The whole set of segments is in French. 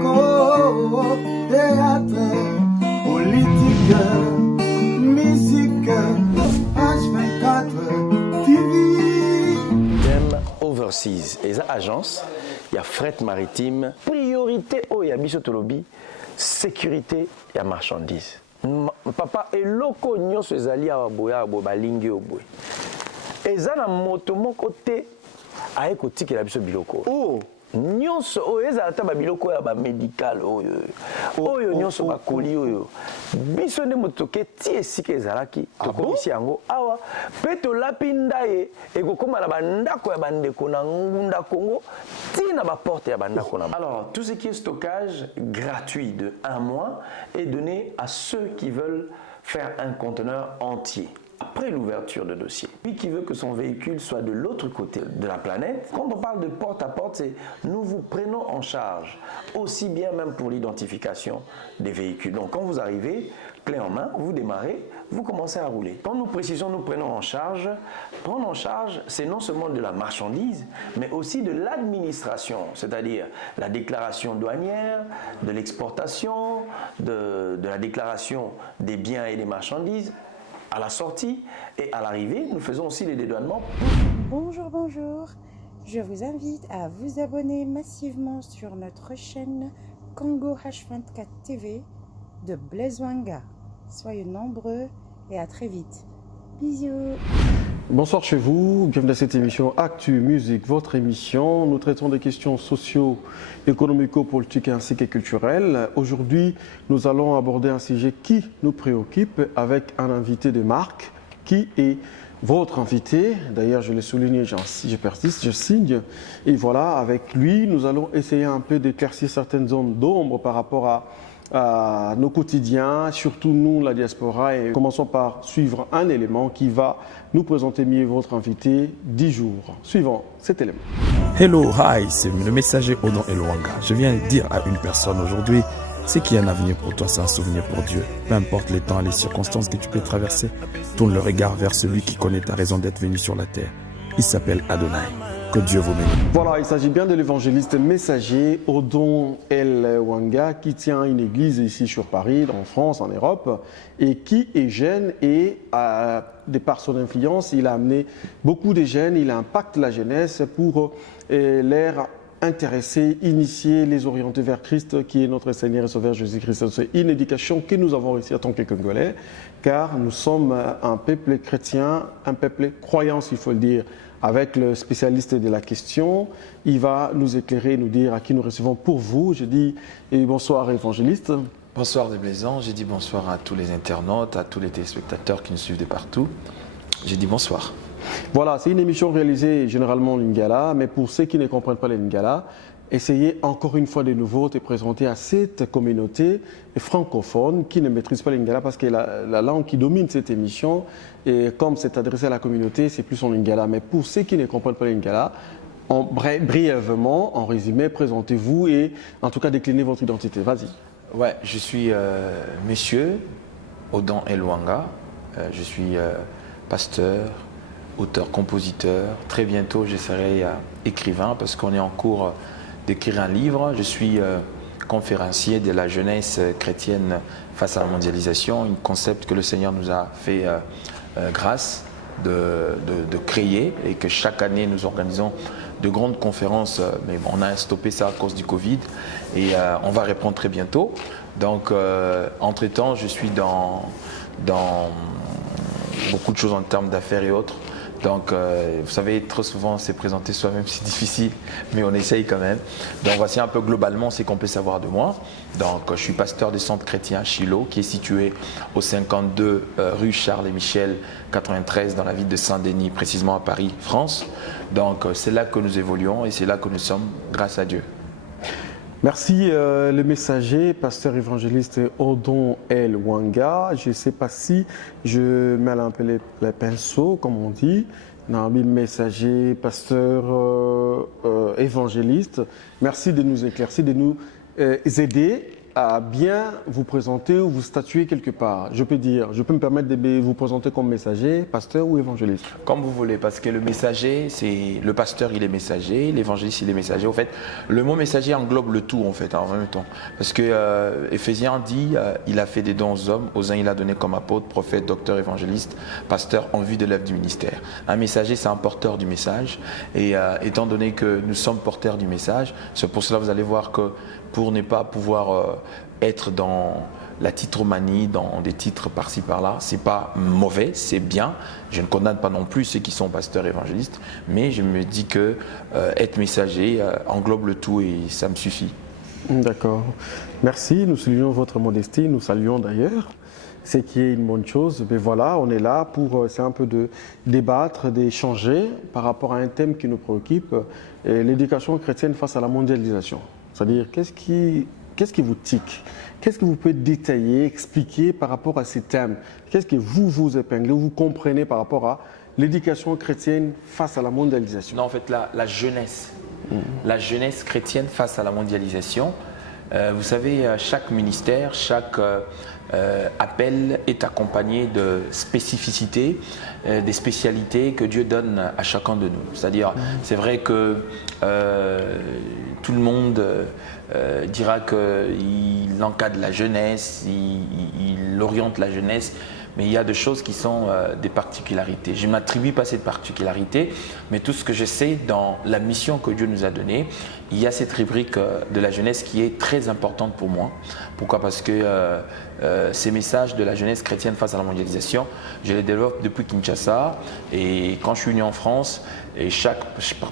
Congo, théâtre, politique, musique, H24 TV. Overseas, et ça agence, il y a fret maritime, priorité, oh, il y a Bissotolobi, sécurité, il y a marchandises. Papa, et loko nyonso ezali awa boya balingi oboy. Eza na moto moko te aye kotikela biso biloko. Oh, nyonso oyo ezala ta ba biloko ya ba médical oyo. Oyo nyonso bakoli oyo. Biso nde moto ke ti esika ezalaki tokomisi yango awa pe tolapi ndaye ekokoma na bandako ya bandeko na ngunda Congo tina ba porte ya bandako na. Alors, tout ce qui est stockage gratuit de 1 mois est donné à ceux qui veulent faire un conteneur entier. Après l'ouverture de dossier, lui qui veut que son véhicule soit de l'autre côté de la planète, quand on parle de porte à porte, c'est nous vous prenons en charge, aussi bien même pour l'identification des véhicules. Donc quand vous arrivez, clé en main, vous démarrez, vous commencez à rouler. Quand nous précisons nous prenons en charge, prendre en charge, c'est non seulement de la marchandise, mais aussi de l'administration, c'est-à-dire la déclaration douanière, de l'exportation, de la déclaration des biens et des marchandises, à la sortie et à l'arrivée, nous faisons aussi les dédouanements. Bonjour, bonjour. Je vous invite à vous abonner massivement sur notre chaîne Congo H24 TV de Blaise Wanga. Soyez nombreux et à très vite. Bisous. Bonsoir chez vous, bienvenue à cette émission Actu Musique, votre émission. Nous traitons des questions socio, économico-politiques ainsi que culturelles. Aujourd'hui, nous allons aborder un sujet qui nous préoccupe avec un invité de marque qui est votre invité. D'ailleurs, je l'ai souligné, je persiste, je signe. Et voilà, avec lui, nous allons essayer un peu d'éclaircir certaines zones d'ombre par rapport à nos quotidiens, surtout nous, la diaspora, et commençons par suivre un élément qui va nous présenter mieux votre invité 10 jours. Suivant cet élément. Hello, hi, c'est le messager Odon Elwanga. Je viens dire à une personne aujourd'hui, c'est qu'il y a un avenir pour toi, c'est un souvenir pour Dieu. Peu importe les temps et les circonstances que tu peux traverser, tourne le regard vers celui qui connaît ta raison d'être venu sur la terre. Il s'appelle Adonai. Que Dieu vous bénisse. Voilà, il s'agit bien de l'évangéliste messager Odon Elwanga qui tient une église ici sur Paris, en France, en Europe, et qui est jeune et, de par son influence, il a amené beaucoup de jeunes, il impacte la jeunesse pour les intéresser, initier, les orienter vers Christ, qui est notre Seigneur et Sauveur Jésus-Christ. C'est une éducation que nous avons réussi en tant que Congolais, car nous sommes un peuple chrétien, un peuple croyant, il faut le dire. Avec le spécialiste de la question, il va nous éclairer, nous dire à qui nous recevons pour vous. Je dis bonsoir évangéliste. Bonsoir de Blaisant, j'ai dit bonsoir à tous les internautes, à tous les téléspectateurs qui nous suivent de partout. J'ai dit bonsoir. Voilà, c'est une émission réalisée généralement en lingala, mais pour ceux qui ne comprennent pas le lingala, essayez encore une fois de nouveau de présenter à cette communauté francophone qui ne maîtrise pas le lingala, parce que la langue qui domine cette émission, et comme c'est adressé à la communauté, c'est plus en lingala. Mais pour ceux qui ne comprennent pas le lingala, brièvement, en résumé, présentez-vous et en tout cas déclinez votre identité. Vas-y. Ouais, je suis monsieur Odon Elwanga, je suis pasteur, auteur-compositeur. Très bientôt, je serai écrivain parce qu'on est en cours d'écrire un livre. Je suis conférencier de la jeunesse chrétienne face à la mondialisation, un concept que le Seigneur nous a fait grâce de créer et que chaque année nous organisons de grandes conférences, mais on a stoppé ça à cause du Covid et on va reprendre très bientôt. Donc, entre-temps, je suis dans beaucoup de choses en termes d'affaires et autres. Donc, vous savez, trop souvent, c'est présenter soi-même, c'est difficile, mais on essaye quand même. Donc, voici un peu globalement ce qu'on peut savoir de moi. Donc, je suis pasteur du centre chrétien Shiloh, qui est situé au 52 rue Charles et Michel, 93, dans la ville de Saint-Denis, précisément à Paris, France. Donc, c'est là que nous évoluons et c'est là que nous sommes, grâce à Dieu. Merci le messager, pasteur évangéliste Odon Elwanga. Je ne sais pas si je mêle un peu les pinceaux, comme on dit. Nabi messager, pasteur évangéliste. Merci de nous éclaircir, de nous aider à bien vous présenter ou vous statuer quelque part. Je peux me permettre de vous présenter comme messager, pasteur ou évangéliste. Comme vous voulez, parce que le messager, c'est le pasteur, il est messager, l'évangéliste, il est messager. En fait, le mot messager englobe le tout en fait, en même temps. Parce que Éphésiens dit, il a fait des dons aux hommes, aux uns il a donné comme apôtre, prophète, docteur, évangéliste, pasteur en vue de l'œuvre du ministère. Un messager, c'est un porteur du message. Et étant donné que nous sommes porteurs du message, c'est pour cela que vous allez voir que pour ne pas pouvoir être dans la titromanie, dans des titres par-ci par-là, c'est pas mauvais, c'est bien. Je ne condamne pas non plus ceux qui sont pasteurs évangélistes, mais je me dis que être messager englobe le tout et ça me suffit. D'accord. Merci, nous saluons votre modestie, nous saluons d'ailleurs. C'est qui est une bonne chose. Mais voilà, on est là pour c'est un peu de débattre, d'échanger par rapport à un thème qui nous préoccupe, l'éducation chrétienne face à la mondialisation. C'est-à-dire, qu'est-ce qui vous tique? Qu'est-ce que vous pouvez détailler, expliquer par rapport à ces thèmes? Qu'est-ce que vous épinglez, vous comprenez par rapport à l'éducation chrétienne face à la mondialisation? Non, en fait, la jeunesse. La jeunesse chrétienne face à la mondialisation. Vous savez, chaque ministère, chaque appel est accompagné de spécificités, des spécialités que Dieu donne à chacun de nous. C'est-à-dire, c'est vrai que tout le monde dira qu'il encadre la jeunesse, il oriente la jeunesse, mais il y a des choses qui sont des particularités. Je ne m'attribue pas cette particularité, mais tout ce que je sais dans la mission que Dieu nous a donnée, il y a cette rubrique de la jeunesse qui est très importante pour moi. Pourquoi? Parce que ces messages de la jeunesse chrétienne face à la mondialisation, je les développe depuis Kinshasa. Et quand je suis venu en France, et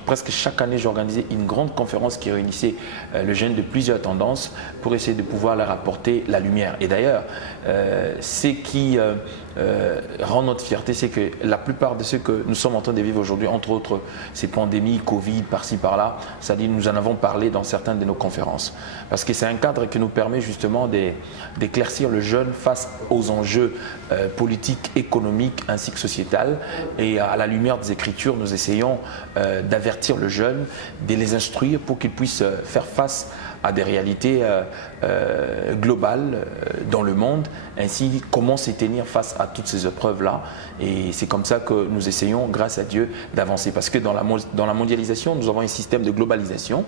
presque chaque année, j'organisais une grande conférence qui réunissait les jeunes de plusieurs tendances pour essayer de pouvoir leur apporter la lumière. Et d'ailleurs, ce qui rend notre fierté, c'est que la plupart de ceux que nous sommes en train de vivre aujourd'hui, entre autres ces pandémies, Covid, par-ci, par-là, c'est-à-dire nous en avons parlé dans certaines de nos conférences. Parce que c'est un cadre qui nous permet justement d'éclaircir le jeune face aux enjeux politiques, économiques ainsi que sociétals. Et à la lumière des Écritures, nous essayons d'avertir le jeune, de les instruire pour qu'ils puissent faire face à des réalités globales dans le monde, ainsi comment se tenir face à toutes ces épreuves-là. Et c'est comme ça que nous essayons, grâce à Dieu, d'avancer. Parce que dans la mondialisation, nous avons un système de globalisation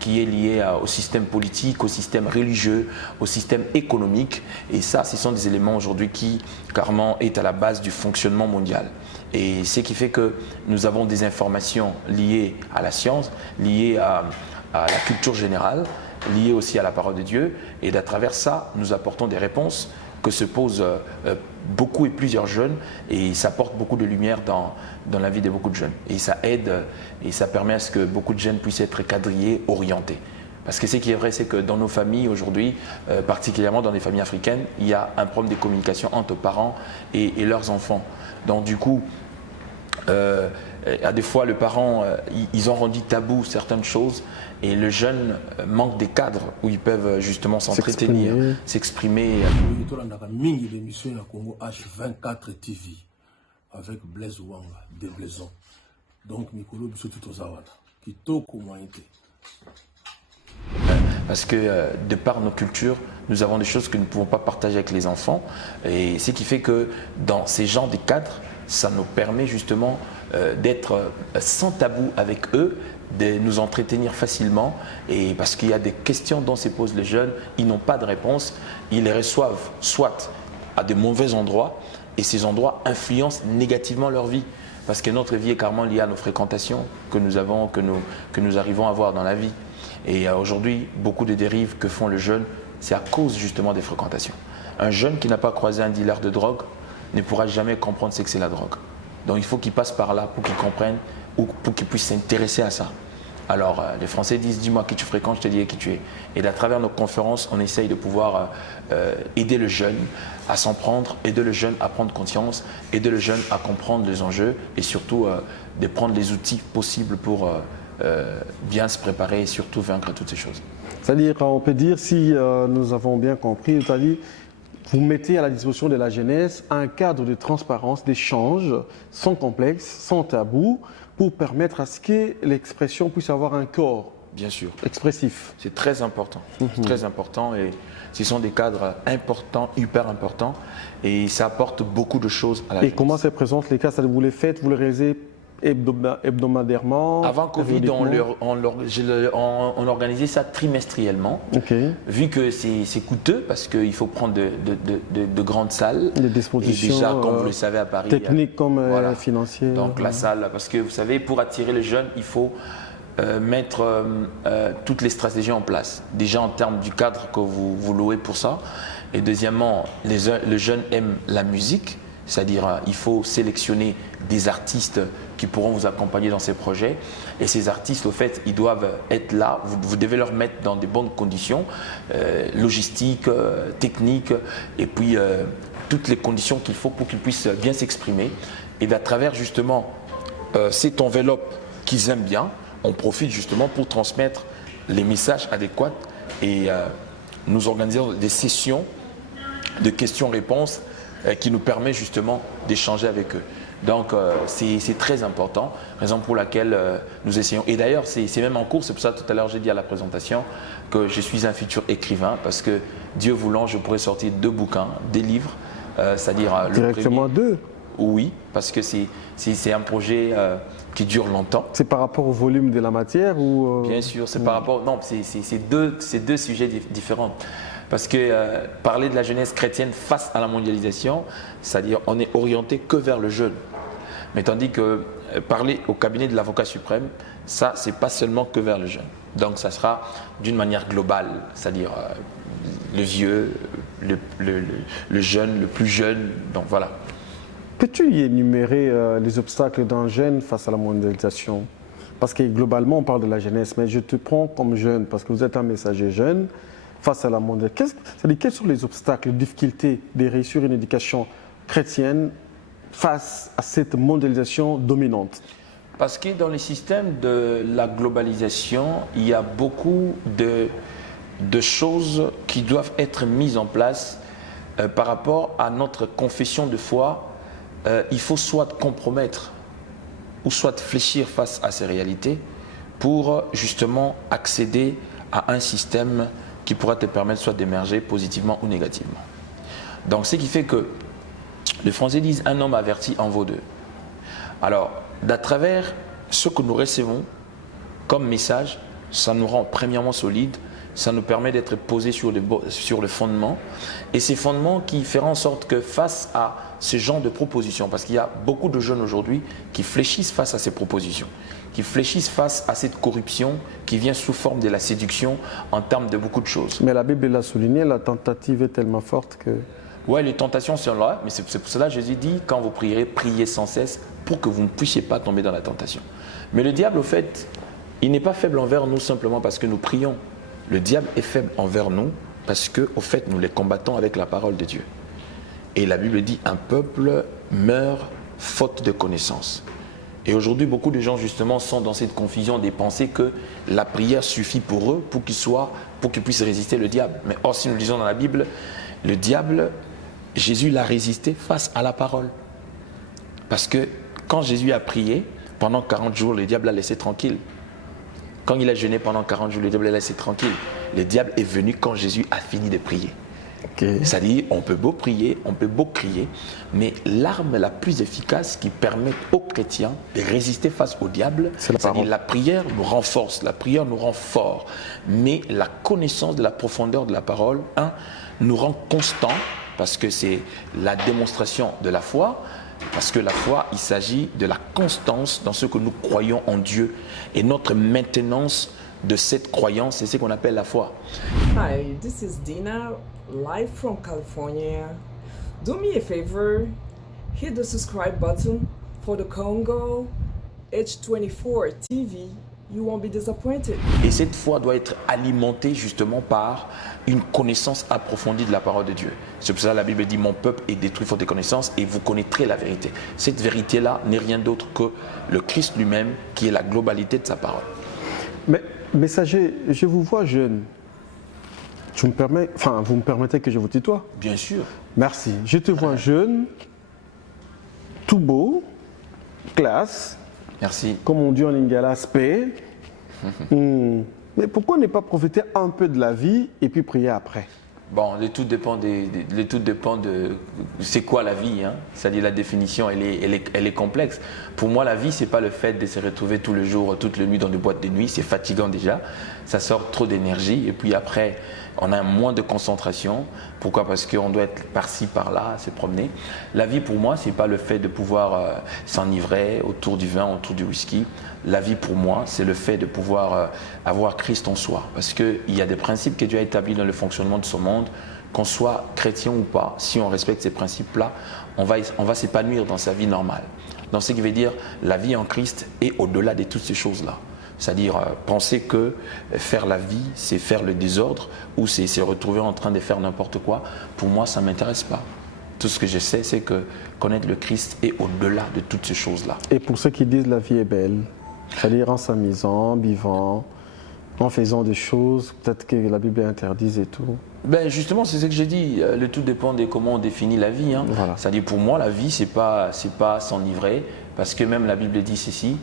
qui est lié au système politique, au système religieux, au système économique. Et ça, ce sont des éléments aujourd'hui qui, carrément, est à la base du fonctionnement mondial. Et ce qui fait que nous avons des informations liées à la science, liées à la culture générale, liées aussi à la parole de Dieu. Et d'à travers ça, nous apportons des réponses que se posent beaucoup et plusieurs jeunes. Et ça apporte beaucoup de lumière dans la vie de beaucoup de jeunes. Et ça aide et ça permet à ce que beaucoup de jeunes puissent être quadrillés, orientés. Parce que ce qui est vrai, c'est que dans nos familles aujourd'hui, particulièrement dans les familles africaines, il y a un problème de communication entre parents et leurs enfants. Donc du coup, à des fois, les parents, ils ont rendu tabou certaines choses et le jeune manque des cadres où ils peuvent justement s'entretenir, s'exprimer. tolandaka mingi l'émission ya Congo H24 TV avec Blaise Wanga de Blaison. Donc mikolo biso tout ozawata kitoko moyen te. Parce que de par nos cultures, nous avons des choses que nous ne pouvons pas partager avec les enfants. Et ce qui fait que dans ces genres de cadres, ça nous permet justement d'être sans tabou avec eux, de nous entretenir facilement. Et parce qu'il y a des questions dont se posent les jeunes, ils n'ont pas de réponse. Ils les reçoivent soit à de mauvais endroits, et ces endroits influencent négativement leur vie. Parce que notre vie est carrément liée à nos fréquentations que nous avons, que nous arrivons à avoir dans la vie. Et aujourd'hui, beaucoup de dérives que font les jeunes, c'est à cause justement des fréquentations. Un jeune qui n'a pas croisé un dealer de drogue ne pourra jamais comprendre ce que c'est la drogue. Donc il faut qu'il passe par là pour qu'il comprenne ou pour qu'il puisse s'intéresser à ça. Alors les Français disent « dis-moi qui tu fréquentes, je te dirai qui tu es ». Et à travers nos conférences, on essaye de pouvoir aider le jeune à s'en prendre, aider le jeune à prendre conscience, aider le jeune à comprendre les enjeux et surtout de prendre les outils possibles pour bien se préparer et surtout vaincre toutes ces choses. C'est-à-dire, on peut dire, si nous avons bien compris, c'est-à-dire, vous mettez à la disposition de la jeunesse un cadre de transparence, d'échange, sans complexe, sans tabou, pour permettre à ce que l'expression puisse avoir un corps Bien sûr. expressif. C'est très important. C'est très important et ce sont des cadres importants, hyper importants et ça apporte beaucoup de choses à la Et jeunesse. comment se présentent les cas? Vous les faites, vous les réalisez hebdomadairement? Avant Covid, périodiquement? on organisait ça trimestriellement. Ok. Vu que c'est coûteux parce qu'il faut prendre de grandes salles. Les dispositions Et déjà, comme vous le savez, à Paris. techniques comme voilà. financières. Donc la salle, parce que vous savez, pour attirer les jeunes, il faut mettre toutes les stratégies en place. Déjà en termes du cadre que vous louez pour ça. Et deuxièmement, les jeunes aiment la musique. C'est-à-dire il faut sélectionner des artistes qui pourront vous accompagner dans ces projets. Et ces artistes, au fait, ils doivent être là. Vous devez leur mettre dans de bonnes conditions, logistiques, techniques, et puis toutes les conditions qu'il faut pour qu'ils puissent bien s'exprimer. Et à travers justement cette enveloppe qu'ils aiment bien, on profite justement pour transmettre les messages adéquats et nous organisons des sessions de questions-réponses qui nous permet justement d'échanger avec eux. Donc c'est très important, raison pour laquelle nous essayons. Et d'ailleurs, c'est même en cours, c'est pour ça tout à l'heure j'ai dit à la présentation que je suis un futur écrivain parce que Dieu voulant, je pourrais sortir 2 bouquins, des livres, c'est-à-dire le Directement premier, 2? Oui, parce que c'est un projet qui dure longtemps. C'est par rapport au volume de la matière ou Bien sûr, c'est par rapport. Non, c'est deux sujets différents. Parce que parler de la jeunesse chrétienne face à la mondialisation, c'est-à-dire on est orienté que vers le jeune. Mais tandis que parler au cabinet de l'avocat suprême, ça, c'est pas seulement que vers le jeune. Donc ça sera d'une manière globale, c'est-à-dire le vieux, le jeune, le plus jeune. Donc voilà. Peux-tu y énumérer les obstacles d'un jeune face à la mondialisation? Parce que globalement, on parle de la jeunesse, mais je te prends comme jeune, parce que vous êtes un messager jeune face à la mondialisation. Quels sont les obstacles, les difficultés de réussir une éducation chrétienne face à cette mondialisation dominante? Parce que dans le système de la globalisation, il y a beaucoup de choses qui doivent être mises en place par rapport à notre confession de foi. Il faut soit compromettre ou soit fléchir face à ces réalités pour justement accéder à un système qui pourra te permettre soit d'émerger positivement ou négativement. Donc ce qui fait que les Français disent un homme averti en vaut 2. Alors, d'à travers ce que nous recevons comme message, ça nous rend premièrement solide, ça nous permet d'être posés sur le fondement. Et ces fondements qui feront en sorte que face à ce genre de propositions, parce qu'il y a beaucoup de jeunes aujourd'hui qui fléchissent face à ces propositions, qui fléchissent face à cette corruption qui vient sous forme de la séduction en termes de beaucoup de choses. Mais la Bible l'a souligné, la tentative est tellement forte que... Oui, les tentations sont là, mais c'est pour cela que Jésus dit, quand vous prierez, priez sans cesse pour que vous ne puissiez pas tomber dans la tentation. Mais le diable, au fait, il n'est pas faible envers nous simplement parce que nous prions. Le diable est faible envers nous parce que, au fait, nous les combattons avec la parole de Dieu. Et la Bible dit, un peuple meurt faute de connaissance. Et aujourd'hui, beaucoup de gens, justement, sont dans cette confusion des pensées que la prière suffit pour eux, pour qu'ils puissent résister le diable. Mais or, si nous lisons dans la Bible, le diable, Jésus l'a résisté face à la parole. Parce que quand Jésus a prié, pendant 40 jours, le diable l'a laissé tranquille. Quand il a jeûné pendant 40 jours, le diable l'a laissé tranquille. Le diable est venu quand Jésus a fini de prier. Okay. C'est-à-dire, on peut beau prier, on peut beau crier, mais l'arme la plus efficace qui permet aux chrétiens de résister face au diable, c'est-à-dire la prière nous renforce, la prière nous rend fort, mais la connaissance de la profondeur de la parole, nous rend constants, parce que c'est la démonstration de la foi, parce que la foi, il s'agit de la constance dans ce que nous croyons en Dieu, et notre maintenance de cette croyance, c'est ce qu'on appelle la foi. Hi, this is Dina, live from California. Do me a favor, hit the subscribe button for the Congo H24 TV. You won't be disappointed. Et cette foi doit être alimentée justement par une connaissance approfondie de la parole de Dieu. C'est pour ça que la Bible dit « Mon peuple est détruit faute de connaissance et vous connaîtrez la vérité ». Cette vérité-là n'est rien d'autre que le Christ lui-même qui est la globalité de sa parole. Mais, messager, je vous vois jeune. Vous me permettez que je vous tutoie? Bien sûr. Merci. Je te vois jeune, tout beau, classe. Merci. Comme on dit en lingala, spé. Mais pourquoi ne pas profiter un peu de la vie et puis prier après? Bon, le tout dépend de c'est quoi la vie, hein? C'est-à-dire la définition, elle est complexe. Pour moi, la vie, c'est pas le fait de se retrouver tout le jour, toute la nuit dans des boîtes de nuit, c'est fatigant déjà, ça sort trop d'énergie et puis après, on a moins de concentration. Pourquoi? Parce qu'on doit être par-ci, par-là, se promener. La vie, pour moi, c'est pas le fait de pouvoir s'enivrer autour du vin, autour du whisky. La vie, pour moi, c'est le fait de pouvoir avoir Christ en soi. Parce qu'il y a des principes que Dieu a établis dans le fonctionnement de ce monde. Qu'on soit chrétien ou pas, si on respecte ces principes-là, on va s'épanouir dans sa vie normale. Donc, ce qui veut dire la vie en Christ est au-delà de toutes ces choses-là. C'est-à-dire penser que faire la vie, c'est faire le désordre ou c'est se retrouver en train de faire n'importe quoi. Pour moi, ça ne m'intéresse pas. Tout ce que je sais, c'est que connaître le Christ est au-delà de toutes ces choses-là. Et pour ceux qui disent la vie est belle, c'est-à-dire en s'amusant, en buvant, en faisant des choses, peut-être que la Bible interdise et tout. Ben justement, c'est ce que j'ai dit. Le tout dépend de comment on définit la vie. Hein. Voilà. C'est-à-dire pour moi, la vie, c'est pas s'enivrer, parce que même la Bible dit ceci,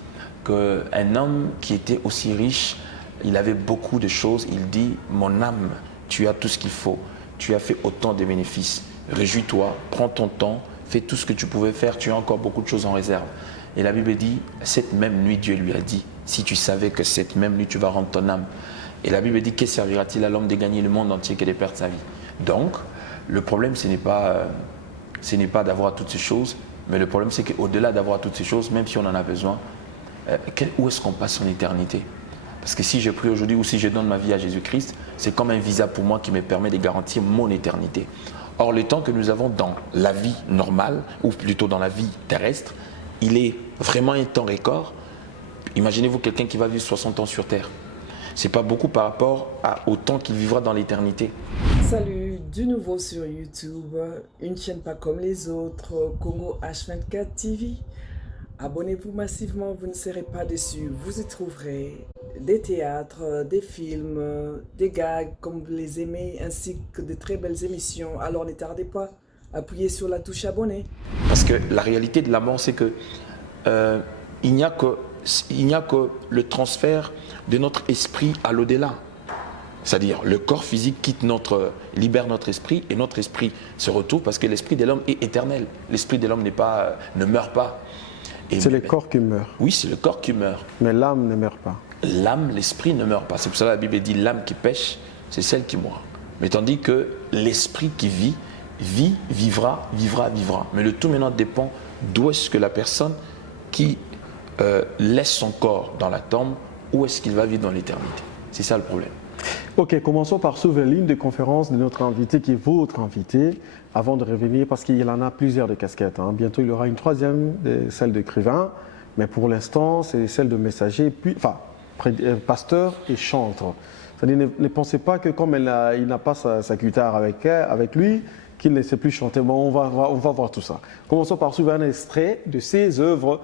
qu'un homme qui était aussi riche, il avait beaucoup de choses. Il dit, mon âme, tu as tout ce qu'il faut. Tu as fait autant de bénéfices. Réjouis-toi, prends ton temps, fais tout ce que tu pouvais faire. Tu as encore beaucoup de choses en réserve. Et la Bible dit, cette même nuit, Dieu lui a dit, si tu savais que cette même nuit, tu vas rendre ton âme. Et la Bible dit, que servira-t-il à l'homme de gagner le monde entier que de perdre sa vie? Donc, le problème, ce n'est pas d'avoir toutes ces choses, mais le problème, c'est qu'au-delà d'avoir toutes ces choses, même si on en a besoin, où est-ce qu'on passe son éternité? Parce que si je prie aujourd'hui ou si je donne ma vie à Jésus-Christ, c'est comme un visa pour moi qui me permet de garantir mon éternité. Or, le temps que nous avons dans la vie normale, ou plutôt dans la vie terrestre, il est vraiment un temps record. Imaginez-vous quelqu'un qui va vivre 60 ans sur Terre. Ce n'est pas beaucoup par rapport au temps qu'il vivra dans l'éternité. Salut, de nouveau sur YouTube, une chaîne pas comme les autres, Congo H24 TV. Abonnez-vous massivement, vous ne serez pas déçus. Vous y trouverez des théâtres, des films, des gags comme vous les aimez, ainsi que de très belles émissions. Alors ne tardez pas, appuyez sur la touche abonner. Parce que la réalité de la mort, c'est que il n'y a que le transfert de notre esprit à l'au-delà. C'est-à-dire le corps physique libère notre esprit et notre esprit se retrouve parce que l'esprit de l'homme est éternel. L'esprit de l'homme ne meurt pas. C'est le corps qui meurt. Oui, c'est le corps qui meurt. Mais l'âme ne meurt pas. L'âme, l'esprit ne meurt pas. C'est pour ça que la Bible dit l'âme qui pêche, c'est celle qui mourra. Mais tandis que l'esprit qui vivra. Mais le tout maintenant dépend d'où est-ce que la personne qui laisse son corps dans la tombe, où est-ce qu'il va vivre dans l'éternité. C'est ça le problème. Ok, commençons par suivre la ligne de conférence de notre invité qui est votre invité, avant de revenir, parce qu'il en a plusieurs de casquettes. Hein. Bientôt, il y aura une troisième, celle d'écrivain, mais pour l'instant, c'est celle de messager, puis, pasteur et chantre. C'est-à-dire, ne pensez pas que comme il n'a pas sa guitare avec lui, qu'il ne sait plus chanter. Bon, on va voir tout ça. Commençons par suivre un extrait de ses œuvres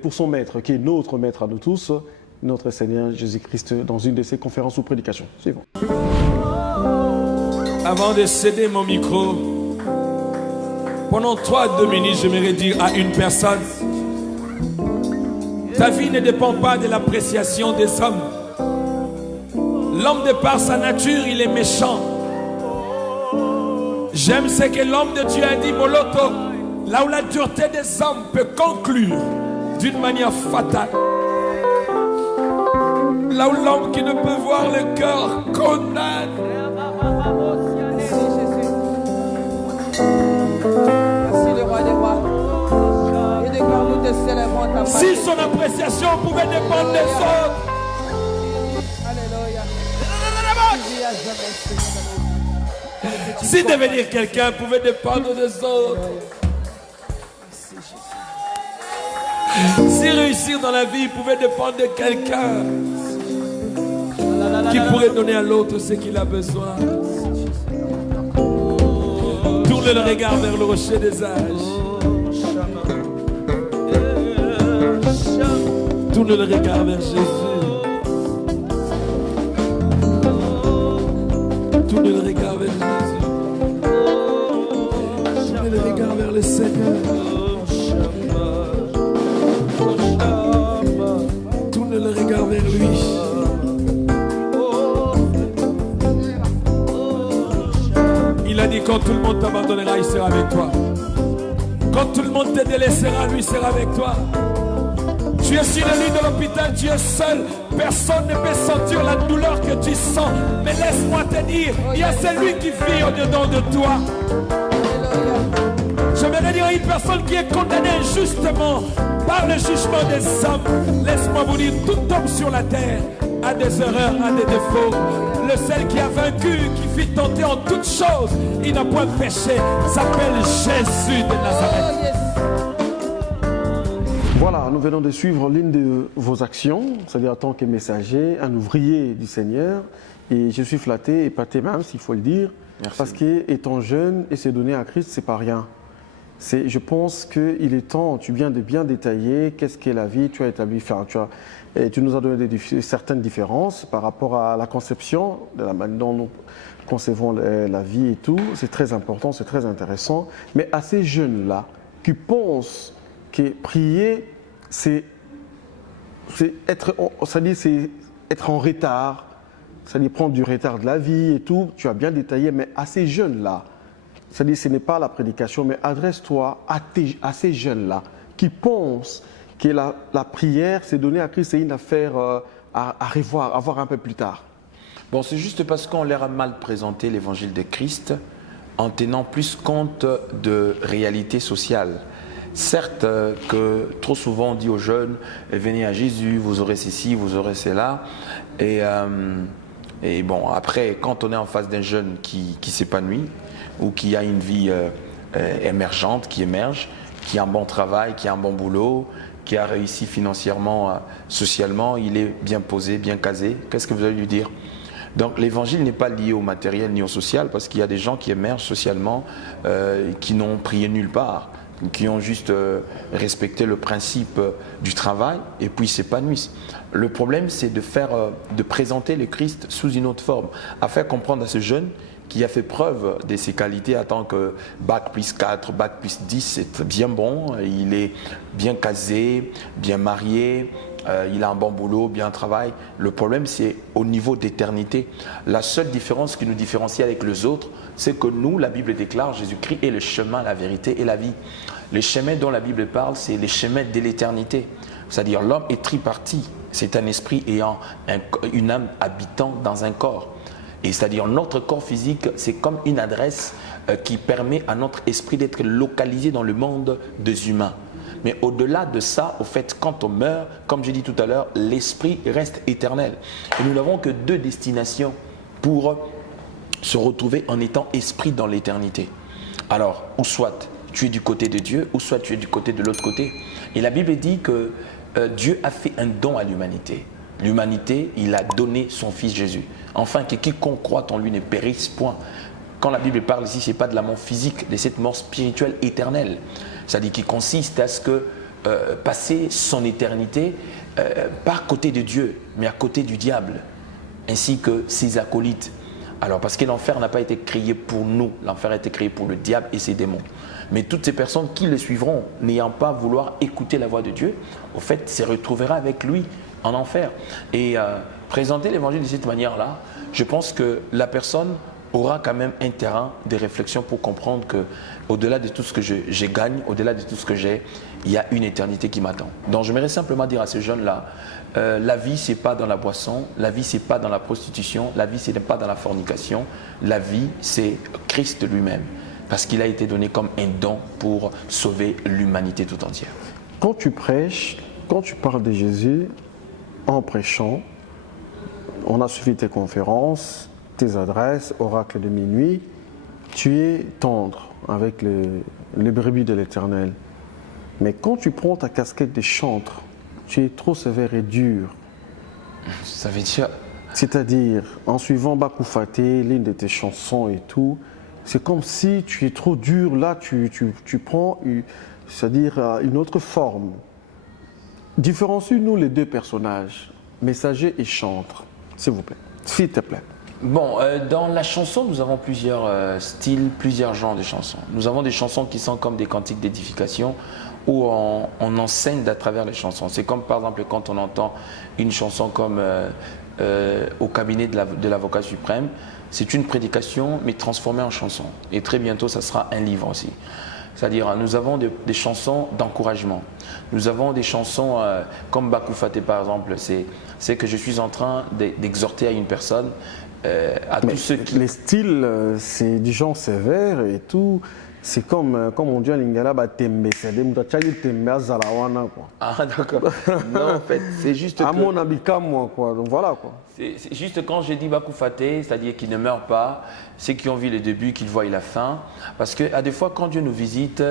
pour son maître, qui est notre maître à nous tous, notre Seigneur Jésus-Christ, dans une de ses conférences ou prédications. Suivons. Avant de céder mon micro, pendant 3-2 minutes, j'aimerais dire à une personne, ta vie ne dépend pas de l'appréciation des hommes. L'homme, de par sa nature, il est méchant. J'aime ce que l'homme de Dieu a dit, Moloto, là où la dureté des hommes peut conclure d'une manière fatale. Là où l'homme qui ne peut voir le cœur condamne. Merci le roi des rois. Et de cœur nous te célébrons ta Si son appréciation pouvait dépendre des autres. Alléluia. Si devenir quelqu'un pouvait dépendre des autres. Si réussir dans la vie pouvait dépendre de quelqu'un qui pourrait donner à l'autre ce qu'il a besoin. Tourne le regard vers le rocher des âges. Tourne le regard vers Jésus. Tourne le regard vers Jésus. Tourne le regard vers le Seigneur. Tourne le regard vers lui. dit, quand tout le monde t'abandonnera, il sera avec toi. Quand tout le monde te délaissera, lui sera avec toi. Tu es sur le lit de l'hôpital, tu es seul. Personne ne peut sentir la douleur que tu sens. Mais laisse-moi te dire, il y a celui qui vit au-dedans de toi. J'aimerais dire à une personne qui est condamnée injustement par le jugement des hommes. Laisse-moi vous dire, tout homme sur la terre a des erreurs, a des défauts. Le seul qui a vaincu, qui fit tenter en toutes choses, il n'a point péché, s'appelle Jésus de Nazareth. Voilà, nous venons de suivre l'une de vos actions, c'est-à-dire en tant que messager, un ouvrier du Seigneur. Et je suis flatté, épaté même, s'il faut le dire. Merci. Parce qu'étant jeune et se donner à Christ, c'est pas rien. Je pense qu'il est temps, tu viens de bien détailler qu'est-ce qu'est la vie, tu as établi, tu nous as donné certaines différences par rapport à la conception, de la manière dont nous concevons la vie et tout. C'est très important, c'est très intéressant. Mais à ces jeunes-là qui pensent que prier, c'est être en retard, c'est-à-dire prendre du retard de la vie et tout, tu as bien détaillé, mais à ces jeunes-là, c'est-à-dire ce n'est pas la prédication, mais adresse-toi à ces jeunes-là qui pensent que la prière, c'est donner à Christ, c'est une affaire à revoir, à voir un peu plus tard. Bon, c'est juste parce qu'on leur a mal présenté l'évangile de Christ en tenant plus compte de réalités sociales. Certes, que trop souvent on dit aux jeunes, venez à Jésus, vous aurez ceci, vous aurez cela. Et bon, après, quand on est en face d'un jeune qui s'épanouit ou qui a une vie émergente, qui émerge, qui a un bon travail, qui a un bon boulot, qui a réussi financièrement, socialement, il est bien posé, bien casé, qu'est-ce que vous allez lui dire ? Donc l'évangile n'est pas lié au matériel ni au social, parce qu'il y a des gens qui émergent socialement, qui n'ont prié nulle part, qui ont juste respecté le principe du travail et puis s'épanouissent. Le problème, c'est de présenter le Christ sous une autre forme, à faire comprendre à ce jeune qui a fait preuve de ses qualités en tant que bac plus 4, bac plus 10, c'est bien bon, il est bien casé, bien marié, il a un bon boulot, bien travail. Le problème, c'est au niveau d'éternité. La seule différence qui nous différencie avec les autres, c'est que nous, la Bible déclare, Jésus-Christ est le chemin, la vérité et la vie. Les chemins dont la Bible parle, c'est les chemins de l'éternité. C'est-à-dire l'homme est tripartite. C'est un esprit ayant une âme habitant dans un corps. Et c'est-à-dire notre corps physique, c'est comme une adresse qui permet à notre esprit d'être localisé dans le monde des humains. Mais au-delà de ça, au fait, quand on meurt, comme j'ai dit tout à l'heure, l'esprit reste éternel. Et nous n'avons que deux destinations pour se retrouver en étant esprit dans l'éternité. Alors, ou soit tu es du côté de Dieu, ou soit tu es du côté de l'autre côté. Et la Bible dit que Dieu a fait un don à l'humanité. L'humanité, il a donné son Fils Jésus. Enfin, que quiconque croit en lui ne périsse point. Quand la Bible parle ici, ce n'est pas de la mort physique, de cette mort spirituelle éternelle. C'est-à-dire qui consiste à ce que passer son éternité, pas à côté de Dieu, mais à côté du diable, ainsi que ses acolytes. Alors, parce que l'enfer n'a pas été créé pour nous, l'enfer a été créé pour le diable et ses démons. Mais toutes ces personnes qui le suivront, n'ayant pas vouloir écouter la voix de Dieu, au fait, se retrouvera avec lui en enfer. Et présenter l'évangile de cette manière-là, je pense que la personne aura quand même un terrain de réflexion pour comprendre que au-delà de tout ce que je gagne, au-delà de tout ce que j'ai, il y a une éternité qui m'attend. Donc j'aimerais simplement dire à ces jeunes-là, la vie c'est pas dans la boisson, la vie c'est pas dans la prostitution, la vie c'est pas dans la fornication, la vie c'est Christ lui-même, parce qu'il a été donné comme un don pour sauver l'humanité tout entière. Quand tu prêches, quand tu parles de Jésus, en prêchant, on a suivi tes conférences, tes adresses, oracle de minuit, tu es tendre avec les brebis de l'Éternel. Mais quand tu prends ta casquette de chantre, tu es trop sévère et dur. Ça veut dire... C'est-à-dire, en suivant Bakoufaté, l'une de tes chansons et tout, c'est comme si tu es trop dur, là tu prends c'est-à-dire une autre forme. Différencie-nous les deux personnages, messager et chantre, s'il vous plaît, s'il te plaît. Bon, dans la chanson, nous avons plusieurs styles, plusieurs genres de chansons. Nous avons des chansons qui sont comme des cantiques d'édification où on enseigne à travers les chansons. C'est comme par exemple quand on entend une chanson comme Au cabinet de l'avocat suprême, c'est une prédication, mais transformée en chanson. Et très bientôt, ça sera un livre aussi. C'est-à-dire, nous avons des chansons d'encouragement. Nous avons des chansons comme Bakoufate, par exemple. C'est que je suis en train d'exhorter à une personne, à tous ceux qui... Les styles, c'est du genre sévère et tout. C'est comme on dit en lingala, tembe, c'est des moutachali tembe à Zalawana, quoi. Ah, d'accord. Non, en fait, c'est juste que... À mon habitat, moi, quoi. Donc voilà, quoi. C'est juste quand je dis Bakoufate, c'est-à-dire qu'il ne meurt pas, ceux qui ont vu le début, qu'ils voient la fin. Parce qu'à des fois, quand Dieu nous visite,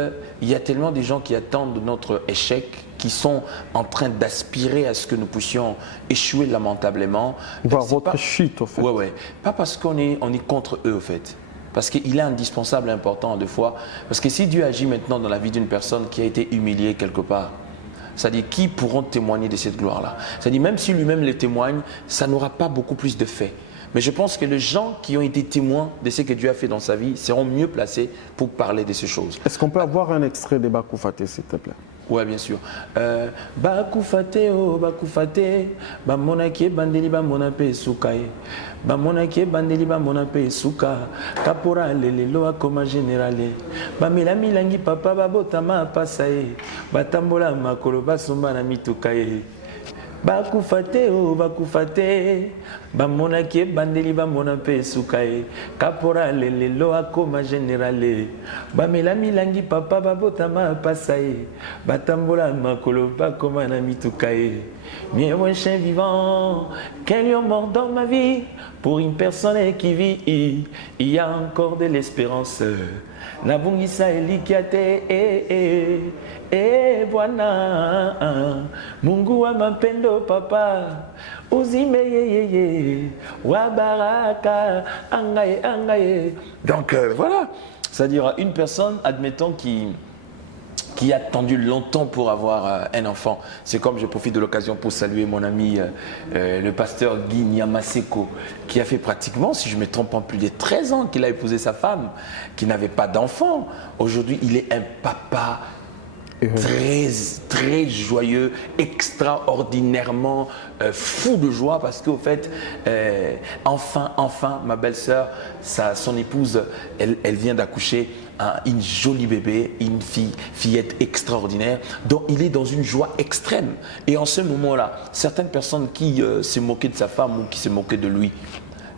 il y a tellement de gens qui attendent notre échec, qui sont en train d'aspirer à ce que nous puissions échouer lamentablement. Voir votre chute, en fait. Ouais. Pas parce qu'on est contre eux, en fait. Parce qu'il est indispensable, important, des fois. Parce que si Dieu agit maintenant dans la vie d'une personne qui a été humiliée quelque part, c'est-à-dire qui pourront témoigner de cette gloire-là? C'est-à-dire même si lui-même les témoigne, ça n'aura pas beaucoup plus de fait. Mais je pense que les gens qui ont été témoins de ce que Dieu a fait dans sa vie seront mieux placés pour parler de ces choses. Est-ce qu'on peut avoir un extrait de Bakoufate, s'il te plaît? Oui, bien sûr. Bakoufate, oh Bakoufate, bamonake bandeli bamonape soukaye, bamonake bandeli bamonape souka, kapora lelelo akoma générale, bamela milangi papa babotama pasaye, batambola makolo basomba na mitukaye. Bakoufate, oh Bakoufate, bamonake bandeli bamonape soukaye, kapora lelelo akoma générale, bamela milangi papa babotama pasaye, batambola makolo bakoma na mitukaye. Bien un chien vivant, quel lion mort dans ma vie, pour une personne qui vit, il y a encore de l'espérance. Nabungisa elikiate, bwana, Mungu wa mapendo papa, uzime yeye, wa baraka, angaye. Donc voilà, c'est-à-dire une personne, admettons, qui a attendu longtemps pour avoir un enfant. C'est comme je profite de l'occasion pour saluer mon ami le pasteur Guy Nyamaseko, qui a fait pratiquement, si je ne me trompe pas, plus de 13 ans qu'il a épousé sa femme, qui n'avait pas d'enfant. Aujourd'hui, il est un papa très joyeux, extraordinairement fou de joie, parce qu'au fait, enfin, ma belle-sœur, son épouse, elle vient d'accoucher une jolie bébé, une fillette extraordinaire, dont il est dans une joie extrême. Et en ce moment-là, certaines personnes qui se moquaient de sa femme ou qui se moquaient de lui,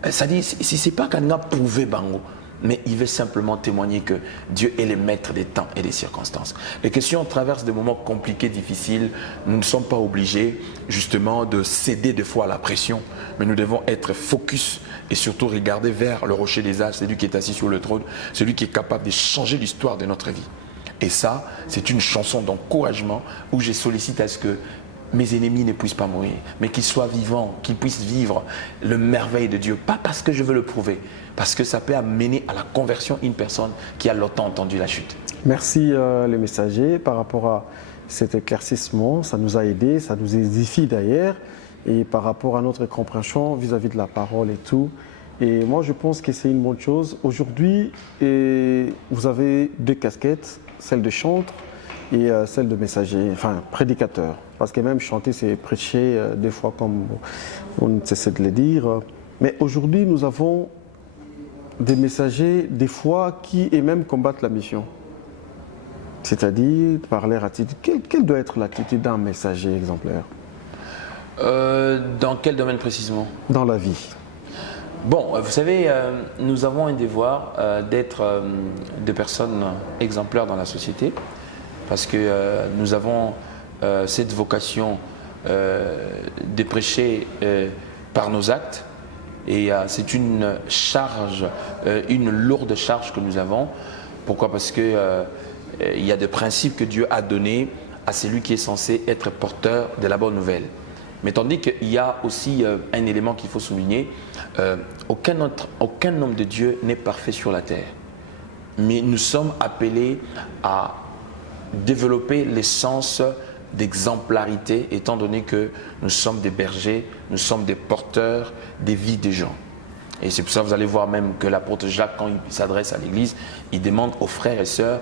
ça dit, si c'est pas qu'on a prouvé Bango, mais il veut simplement témoigner que Dieu est le maître des temps et des circonstances. Les questions traversent des moments compliqués, difficiles. Nous ne sommes pas obligés justement de céder des fois à la pression, mais nous devons être focus et surtout regarder vers le rocher des âges, celui qui est assis sur le trône, celui qui est capable de changer l'histoire de notre vie. Et ça, c'est une chanson d'encouragement où je sollicite à ce que mes ennemis ne puissent pas mourir, mais qu'ils soient vivants, qu'ils puissent vivre le merveille de Dieu. Pas parce que je veux le prouver, parce que ça peut amener à la conversion une personne qui a longtemps entendu la chute. Merci les messagers par rapport à cet éclaircissement. Ça nous a aidés, ça nous édifie d'ailleurs. Et par rapport à notre compréhension vis-à-vis de la parole et tout. Et moi, je pense que c'est une bonne chose. Aujourd'hui, vous avez deux casquettes, celle de chantre et celle de messager, enfin prédicateur. Parce que même chanter, c'est prêcher des fois, comme on ne cesse de le dire. Mais aujourd'hui, nous avons des messagers, des fois, qui et même combattent la mission. C'est-à-dire, par leur attitude. Quelle doit être l'attitude d'un messager exemplaire? Dans quel domaine précisément? Dans la vie. Bon, vous savez, nous avons un devoir d'être des personnes exemplaires dans la société, parce que nous avons cette vocation de prêcher par nos actes, et c'est une charge, une lourde charge que nous avons. Pourquoi? Parce que il y a des principes que Dieu a donnés à celui qui est censé être porteur de la bonne nouvelle. Mais tandis qu'il y a aussi un élément qu'il faut souligner, aucun homme de Dieu n'est parfait sur la terre. Mais nous sommes appelés à développer l'essence d'exemplarité, étant donné que nous sommes des bergers, nous sommes des porteurs des vies des gens. Et c'est pour ça que vous allez voir même que l'apôtre Jacques, quand il s'adresse à l'église, il demande aux frères et sœurs,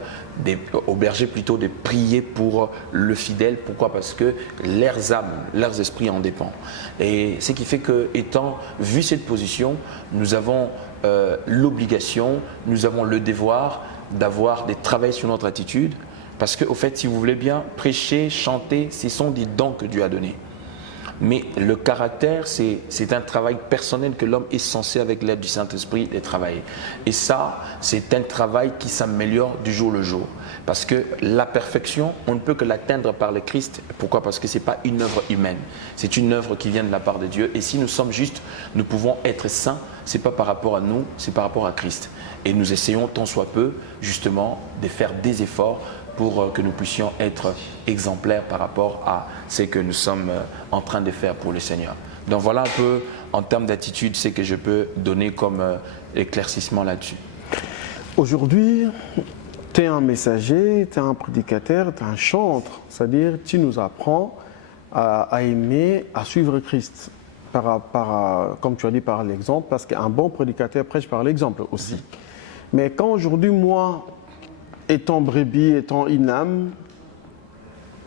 aux bergers plutôt, de prier pour le fidèle. Pourquoi? Parce que leurs âmes, leurs esprits en dépendent. Et ce qui fait que, étant vu cette position, nous avons l'obligation, nous avons le devoir de travailler sur notre attitude. Parce qu'au fait, si vous voulez bien, prêcher, chanter, ce sont des dons que Dieu a donnés. Mais le caractère, c'est un travail personnel que l'homme est censé, avec l'aide du Saint-Esprit, de travailler. Et ça, c'est un travail qui s'améliore du jour le jour. Parce que la perfection, on ne peut que l'atteindre par le Christ. Pourquoi? Parce que ce n'est pas une œuvre humaine. C'est une œuvre qui vient de la part de Dieu. Et si nous sommes justes, nous pouvons être saints. Ce n'est pas par rapport à nous, c'est par rapport à Christ. Et nous essayons tant soit peu, justement, de faire des efforts pour que nous puissions être exemplaires par rapport à ce que nous sommes en train de faire pour le Seigneur. Donc voilà un peu, en termes d'attitude, ce que je peux donner comme éclaircissement là-dessus. Aujourd'hui, tu es un messager, tu es un prédicateur, tu es un chantre. C'est-à-dire, tu nous apprends à aimer, à suivre Christ. Comme tu as dit, par l'exemple, parce qu'un bon prédicateur prêche par l'exemple aussi. Mais quand aujourd'hui, moi, étant brebis, étant une âme,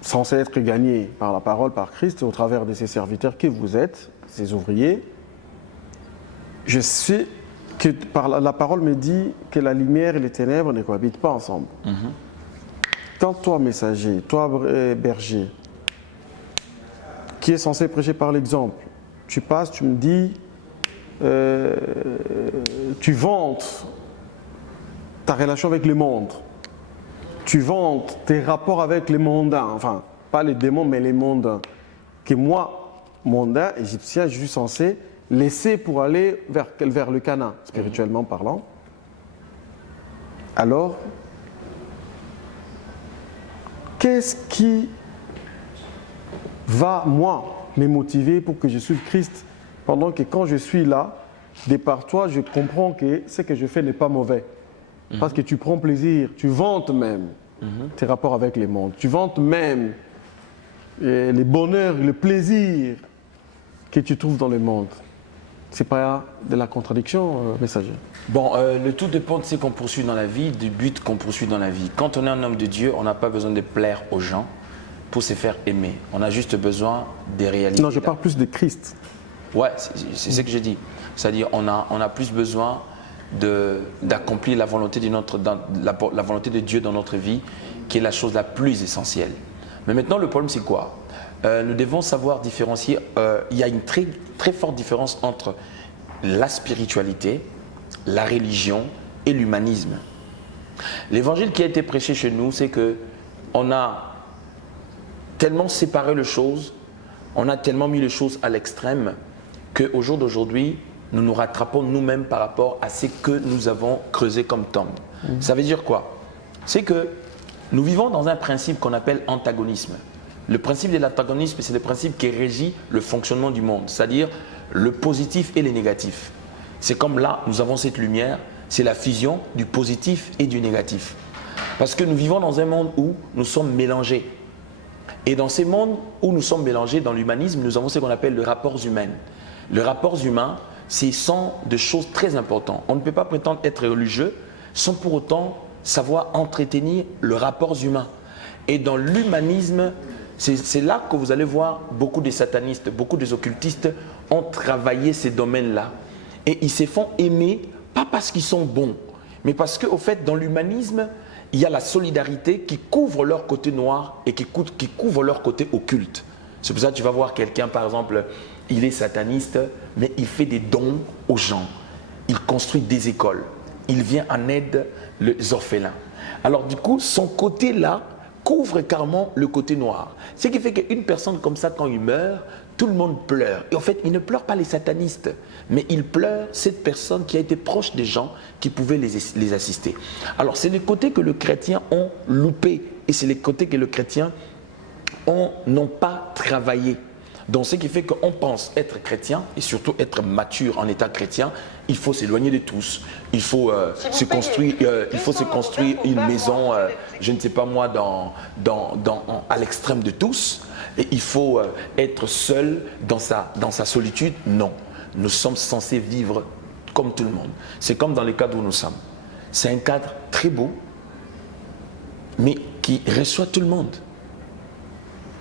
censée être gagnée par la parole, par Christ, au travers de ces serviteurs que vous êtes, ces ouvriers, je sais que la parole me dit que la lumière et les ténèbres ne cohabitent pas ensemble. Quand toi, messager, toi, berger, qui est censé prêcher par l'exemple, tu passes, tu me dis, tu vantes ta relation avec le monde. Tu vantes tes rapports avec les mondains, enfin, pas les démons, mais les mondains. Que moi, mondain, égyptien, je suis censé laisser pour aller vers le Canaan, spirituellement parlant. Alors, qu'est-ce qui va, moi, me motiver pour que je suive Christ, pendant que quand je suis là, de par toi, je comprends que ce que je fais n'est pas mauvais. Parce que tu prends plaisir, tu vantes même tes rapports avec les mondes. Tu vantes même les bonheurs, le plaisir que tu trouves dans le monde. C'est pas de la contradiction, messager? Bon, le tout dépend de ce qu'on poursuit dans la vie, du but qu'on poursuit dans la vie. Quand on est un homme de Dieu, on n'a pas besoin de plaire aux gens pour se faire aimer. On a juste besoin des réalités. Non, je parle plus de Christ. Ouais, c'est ce que j'ai dit. C'est-à-dire on a plus besoin d'accomplir la volonté la volonté de Dieu dans notre vie, qui est la chose la plus essentielle. Mais maintenant, le problème, c'est quoi? Nous devons savoir différencier. Il y a une très, très forte différence entre la spiritualité, la religion et l'humanisme. L'évangile qui a été prêché chez nous, c'est qu'on a tellement séparé les choses, on a tellement mis les choses à l'extrême, qu'au jour d'aujourd'hui, nous nous rattrapons nous-mêmes par rapport à ce que nous avons creusé comme tombe. Ça veut dire quoi? C'est que nous vivons dans un principe qu'on appelle antagonisme. Le principe de l'antagonisme, c'est le principe qui régit le fonctionnement du monde, c'est-à-dire le positif et le négatif. C'est comme là, nous avons cette lumière, c'est la fusion du positif et du négatif. Parce que nous vivons dans un monde où nous sommes mélangés. Et dans ces mondes où nous sommes mélangés, dans l'humanisme, nous avons ce qu'on appelle les rapports humains. Les rapports humains, ce sont des choses très importantes. On ne peut pas prétendre être religieux sans pour autant savoir entretenir les rapports humains. Et dans l'humanisme, c'est là que vous allez voir beaucoup de satanistes, beaucoup des occultistes ont travaillé ces domaines-là. Et ils se font aimer, pas parce qu'ils sont bons, mais parce qu'au fait, dans l'humanisme, il y a la solidarité qui couvre leur côté noir et qui couvre leur côté occulte. C'est pour ça que tu vas voir quelqu'un, par exemple, il est sataniste, mais il fait des dons aux gens. Il construit des écoles. Il vient en aide les orphelins. Alors du coup, son côté-là couvre carrément le côté noir. Ce qui fait qu'une personne comme ça, quand il meurt, tout le monde pleure. Et en fait, il ne pleure pas les satanistes, mais il pleure cette personne qui a été proche des gens qui pouvaient les assister. Alors c'est les côtés que les chrétiens ont loupé et c'est les côtés que les chrétiens n'ont pas travaillé. Donc ce qui fait qu'on pense être chrétien et surtout être mature en état chrétien, il faut s'éloigner de tous. Il faut se construire une maison, je ne sais pas moi, à l'extrême de tous. Et il faut être seul dans sa solitude. Non, nous sommes censés vivre comme tout le monde. C'est comme dans le cadre où nous sommes. C'est un cadre très beau, mais qui reçoit tout le monde.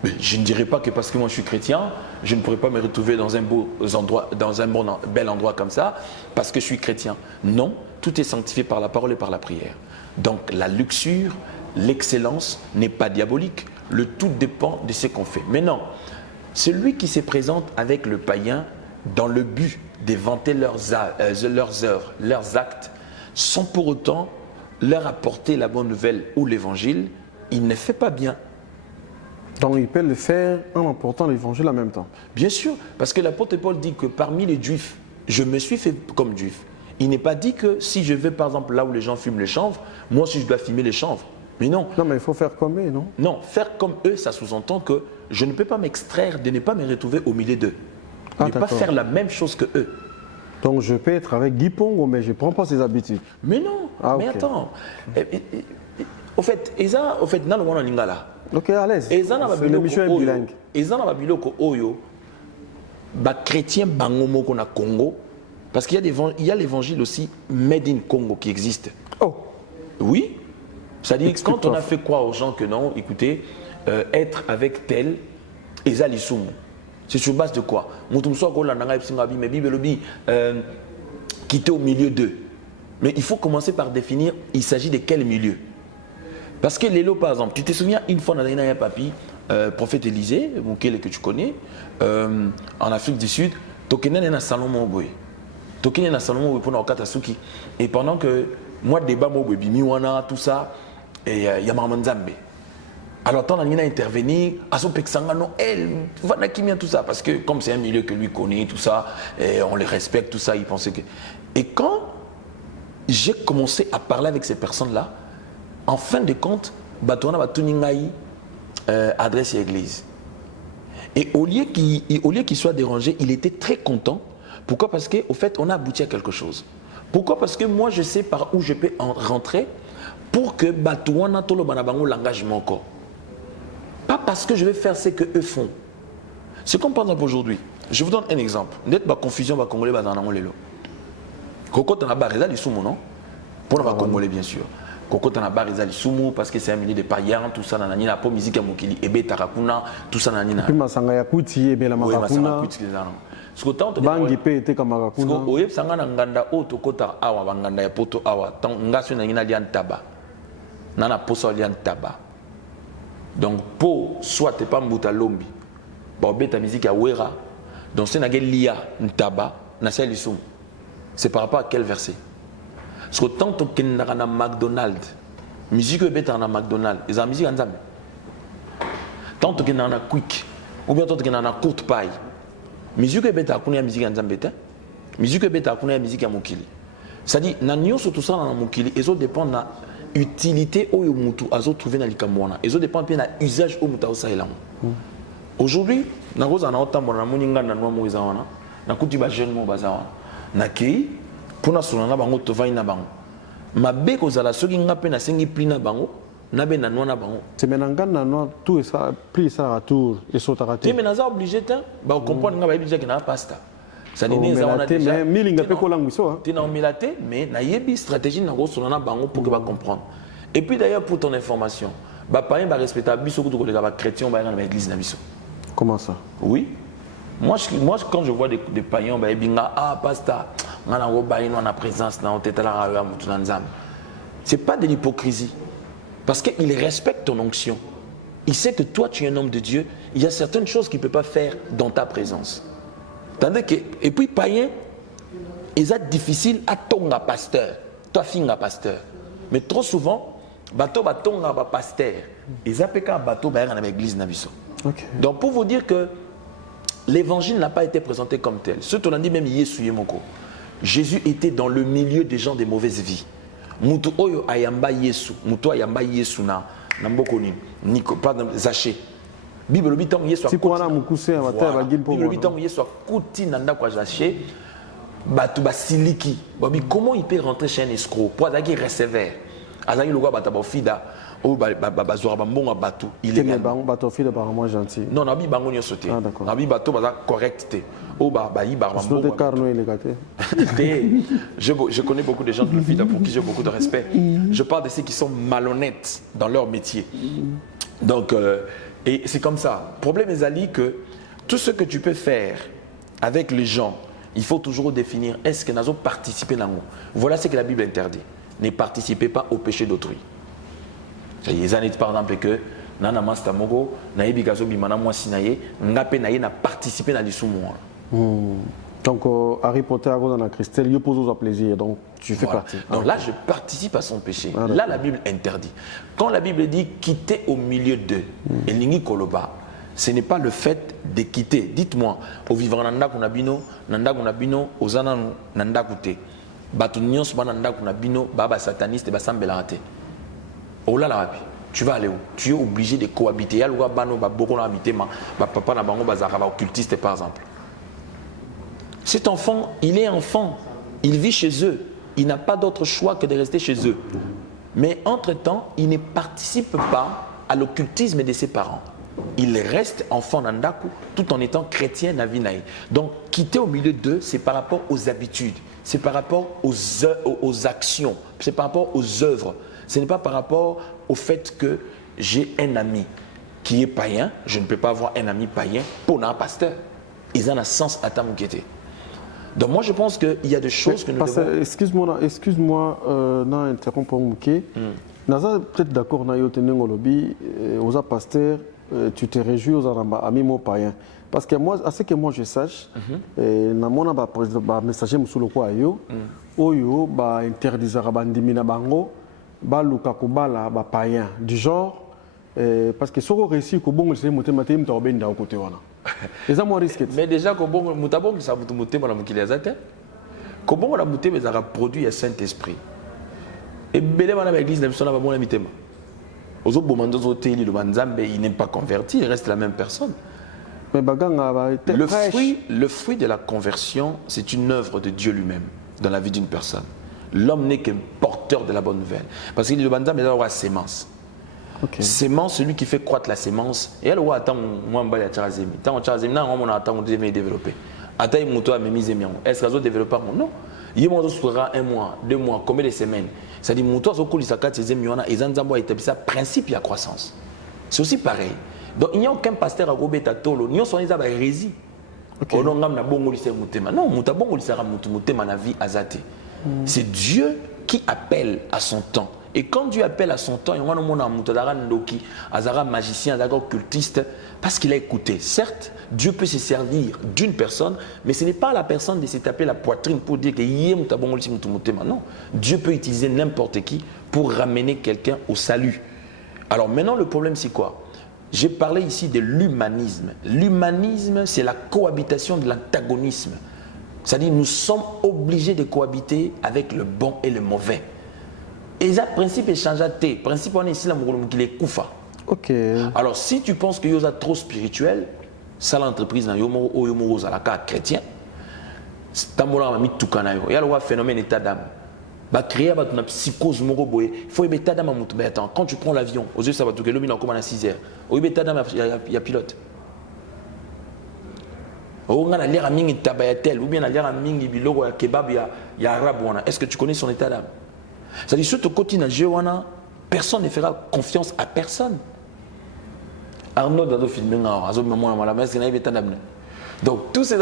Mais je ne dirais pas que parce que moi je suis chrétien, je ne pourrais pas me retrouver dans un beau endroit, dans un bel endroit comme ça, parce que je suis chrétien. Non, tout est sanctifié par la parole et par la prière. Donc la luxure, l'excellence n'est pas diabolique. Le tout dépend de ce qu'on fait. Maintenant, celui qui se présente avec le païen dans le but d'éventer leurs œuvres, leurs actes, sans pour autant leur apporter la bonne nouvelle ou l'évangile, il ne fait pas bien. Donc il peut le faire en apportant l'évangile en même temps. Bien sûr, parce que l'apôtre Paul dit que parmi les juifs, je me suis fait comme juif. Il n'est pas dit que si je vais par exemple là où les gens fument les chanvres, moi aussi je dois fumer les chanvres. Mais non. Non, mais il faut faire comme eux, non? Non, faire comme eux, ça sous-entend que je ne peux pas m'extraire de ne pas me retrouver au milieu d'eux. Ne pas faire la même chose que eux. Donc je peux être avec Guy Pongo, mais je ne prends pas ses habitudes. Mais non, mais okay. Attends. Au fait, dans le monde en lingala. Ok, à l'aise. L'émission est bilingue. Et dans la biloko oyo, chrétien bangomo qu'on a Congo, parce qu'il y a l'évangile aussi made in Congo qui existe. Oh. Oui. C'est-à-dire que quand on a fait croire aux gens que non, écoutez, être avec tel, c'est sur base de quoi? Quitter au milieu d'eux. Mais il faut commencer par définir, il s'agit de quel milieu? Parce que Lélo, par exemple, tu te souviens, une fois, on a un papi, prophète Élisée, Moukele que tu connais, en Afrique du Sud, Tokenen est dans Salomon Boy. Tokenen est dans Salomon Boy pour nos Katasuki. Et pendant que moi, débat, Miwana, tout ça, et il y a Maman Zambé. Alors, tant qu'on a intervenu, à son Peksangano, tout ça, parce que comme c'est un milieu que lui connaît, tout ça, et on les respecte, tout ça, il pensait que. Et quand j'ai commencé à parler avec ces personnes-là, en fin de compte, Batouana Batuningaï adresse l'église. Et au lieu qu'il soit dérangé, il était très content. Pourquoi? Parce qu'au fait, on a abouti à quelque chose. Pourquoi? Parce que moi, je sais par où je peux rentrer pour que Batouana Tolo Banabango l'engagement encore. Pas parce que je vais faire ce qu'eux font. C'est comme par exemple aujourd'hui. Je vous donne un exemple. Net ba confusion ba congolais ba dans lelo. Koko tana ba reza lisumu non? Pour les congolais bien sûr. Koko tana ba reza lisumu parce que c'est un milieu de païens, tout ça nanani na po musique ya mokili ebe tarakuna, tout ça nanani na. Puis masanga ya kuti ebe la makakuna. Bangi pe ete kamakakuna. Parce que oyeb sanga na nganda o tokota awa banganda ya poto awa. Tant ngaso na ngina lian taba. Nana poso lian taba. Donc, pour soit tu pas mbouta lombi, pour ta musique à Wera, donc c'est nagé lia ntaba, nasel isum. C'est par rapport à quel verset? Parce que tant que tu na McDonald's, musique beta na McDonald's, ils ont musique ensemble. Tant que tu na Quick, ou bien tant que tu na courte paille, musique beta kunya musique ensemble beta, musique beta kunya musique à mokili. C'est-à-dire, na nyonso tout ça na mokili, ils ont dépend na utilité au mutu azo trouver na likamwana ezo dépend bien na usage au mutu ça elango. Aujourd'hui na goza na otambo na muninga na nwa moiza wana na kuti ba jeune mo bazawa na kei pona sonanga bango tovai na bango mabe ko zala soki ngape na sengi pli na bango na be na nwa na bango temenanga na nwa tout ça pli ça retour et saute à rater. Mais na za obligé ta ba comprendre nga ba obligé que na pasta. Ça n'est pas déjà. Mais il n'y a pas de mais il y a une stratégie pour que comprendre. Et puis d'ailleurs, pour ton information, les païens vont respecter les chrétiens dans l'église. Comment ça? Oui. Moi, quand je vois des païens, ils disent ah, pasteur, on a présence, ce n'est pas de l'hypocrisie. Parce qu'il respecte ton onction. Il sait que toi, tu es un homme de Dieu. Il y a certaines choses qu'il ne peut pas faire dans ta présence. Tandis que, et puis, païen, ils sont difficiles à tonga pasteur, toi, finga pasteur. Mais trop souvent, bateau va tonga pasteur. Ils appellent un bateau dans l'église Nabiso. Donc, pour vous dire que l'évangile n'a pas été présenté comme tel. Ce qu'on a dit même Jésus était dans le milieu des gens de mauvaise vie. Mutu oyo ayamba Yesu, mutu ayamba Yesu na mbokoni, pardon, Zaché. Bible bitan Yesu akoti. Bible bitan Yesu akoti nanda kwa Zaché. Batu basiliki. Babi comment il peut rentrer chez un escroc? Pour qu'il receveur. azangi lokwa bataba fida o bazora bambonga bato illégalement bato fida apparemment gentil. Non, nabi bango nyo sauté. Nabi bato baza correct. O yi bar bambonga. C'est carno illégaté. Je connais beaucoup de gens de fida pour qui j'ai beaucoup de respect. Je parle de ceux qui sont malhonnêtes dans leur métier. Donc et c'est comme ça. Problème est Ali que tout ce que tu peux faire avec les gens, il faut toujours définir est-ce que nous avons participé dans nous. Voilà ce que la Bible interdit. Ne participez pas au péché d'autrui. Les années par exemple que nana masta mogo na ebikazo bimana moi sinaye ngape na ye na participer dans l'isumu. Donc Harry Potter dans la Christelle, il pose aux plaisir, donc tu fais partie. Donc là je participe à son péché. Là la Bible interdit. Quand la Bible dit quitter au milieu d'eux, elingi koloba, ce n'est pas le fait de quitter. Dites-moi, au vivant nanda kunabino, ozana nanda kute. Batu nyons bananda kunabino, baba sataniste basambelate. Oh là là, tu vas aller où? Tu es obligé de cohabiter. Il y a le gars bano beaucoup habité ma papa na bango bazara occultiste par exemple. Cet enfant, il est enfant, il vit chez eux, il n'a pas d'autre choix que de rester chez eux. Mais entre-temps, il ne participe pas à l'occultisme de ses parents. Il reste enfant nandaku tout en étant chrétien navinaï. Donc quitter au milieu d'eux, c'est par rapport aux habitudes, c'est par rapport aux actions, c'est par rapport aux œuvres. Ce n'est pas par rapport au fait que j'ai un ami qui est païen, je ne peux pas avoir un ami païen pour un pasteur. Ils ont un sens à tamukete. Donc moi je pense qu'il y a des choses que nous devons... Excuse-moi, non, interrompre Mouké. Naza peut-être d'accord na yo tenengo lobi aux pasteurs, tu te réjouis aux amis mo païens. Parce que moi, à ce que moi je sache, na mona ba messager musulo kwa yo, oyo ba interdisera bandimina bango. Baluka kubala ba païen du genre parce que soko réussi ko bongo c'est motema te mta obenda côté wana les amours risqués mais déjà ko bongo mutabongo ça motema na mukili azate ko bongo na motema za produit ya Saint-Esprit et belé bana ba église na bisona ba bona mitema ozo bomando zo teli le banzambe il n'est pas converti il reste la même personne mais baganga ba le fruit de la conversion c'est une œuvre de Dieu lui-même dans la vie d'une personne. L'homme n'est qu'un porteur de la bonne nouvelle. Parce qu'il dit le bandam, il doit avoir sémence. Sémence, celui qui fait croître la sémence. Et elle voit, attends, moi, je vais charazemi. Tant que charazemi, on attend que je vais développer. Attends, il m'a mis mes miens. Est-ce que je vais développer? Non. Il m'a dit, un mois, 2 mois, combien de semaines? Ça dit, mouton, ce qu'on lui a dit, ils ont établi ça, principe, il y a croissance. C'est aussi pareil. Donc, il n'y a aucun pasteur à Robeta Tolo. Nous sommes des hérésies. Non, c'est Dieu qui appelle à son temps. Et quand Dieu appelle à son temps, il y a un magicien, un occultiste, parce qu'il a écouté. Certes, Dieu peut se servir d'une personne, mais ce n'est pas la personne de se taper la poitrine pour dire que non. Dieu peut utiliser n'importe qui pour ramener quelqu'un au salut. Alors maintenant, le problème, c'est quoi? J'ai parlé ici de l'humanisme. L'humanisme, c'est la cohabitation de l'antagonisme. C'est-à-dire nous sommes obligés de cohabiter avec le bon et le mauvais. Et ça, principe est changé. Principe, on est ici, qu'il est koufa. Ok. Alors, si tu penses que tu es trop spirituel, ça l'entreprise, il y a un chrétien. Il y a un phénomène d'état d'âme. Il créer une psychose. Il faut un état d'âme. Attends, quand tu prends l'avion, aux yeux, ça va tout le monde à 6 heures. Il y a un état d'âme, il y a pilote. Est-ce que tu connais son état d'âme? C'est-à-dire, surtout quand tu as personne ne fera confiance à personne. Arnaud a filmé donc tous ces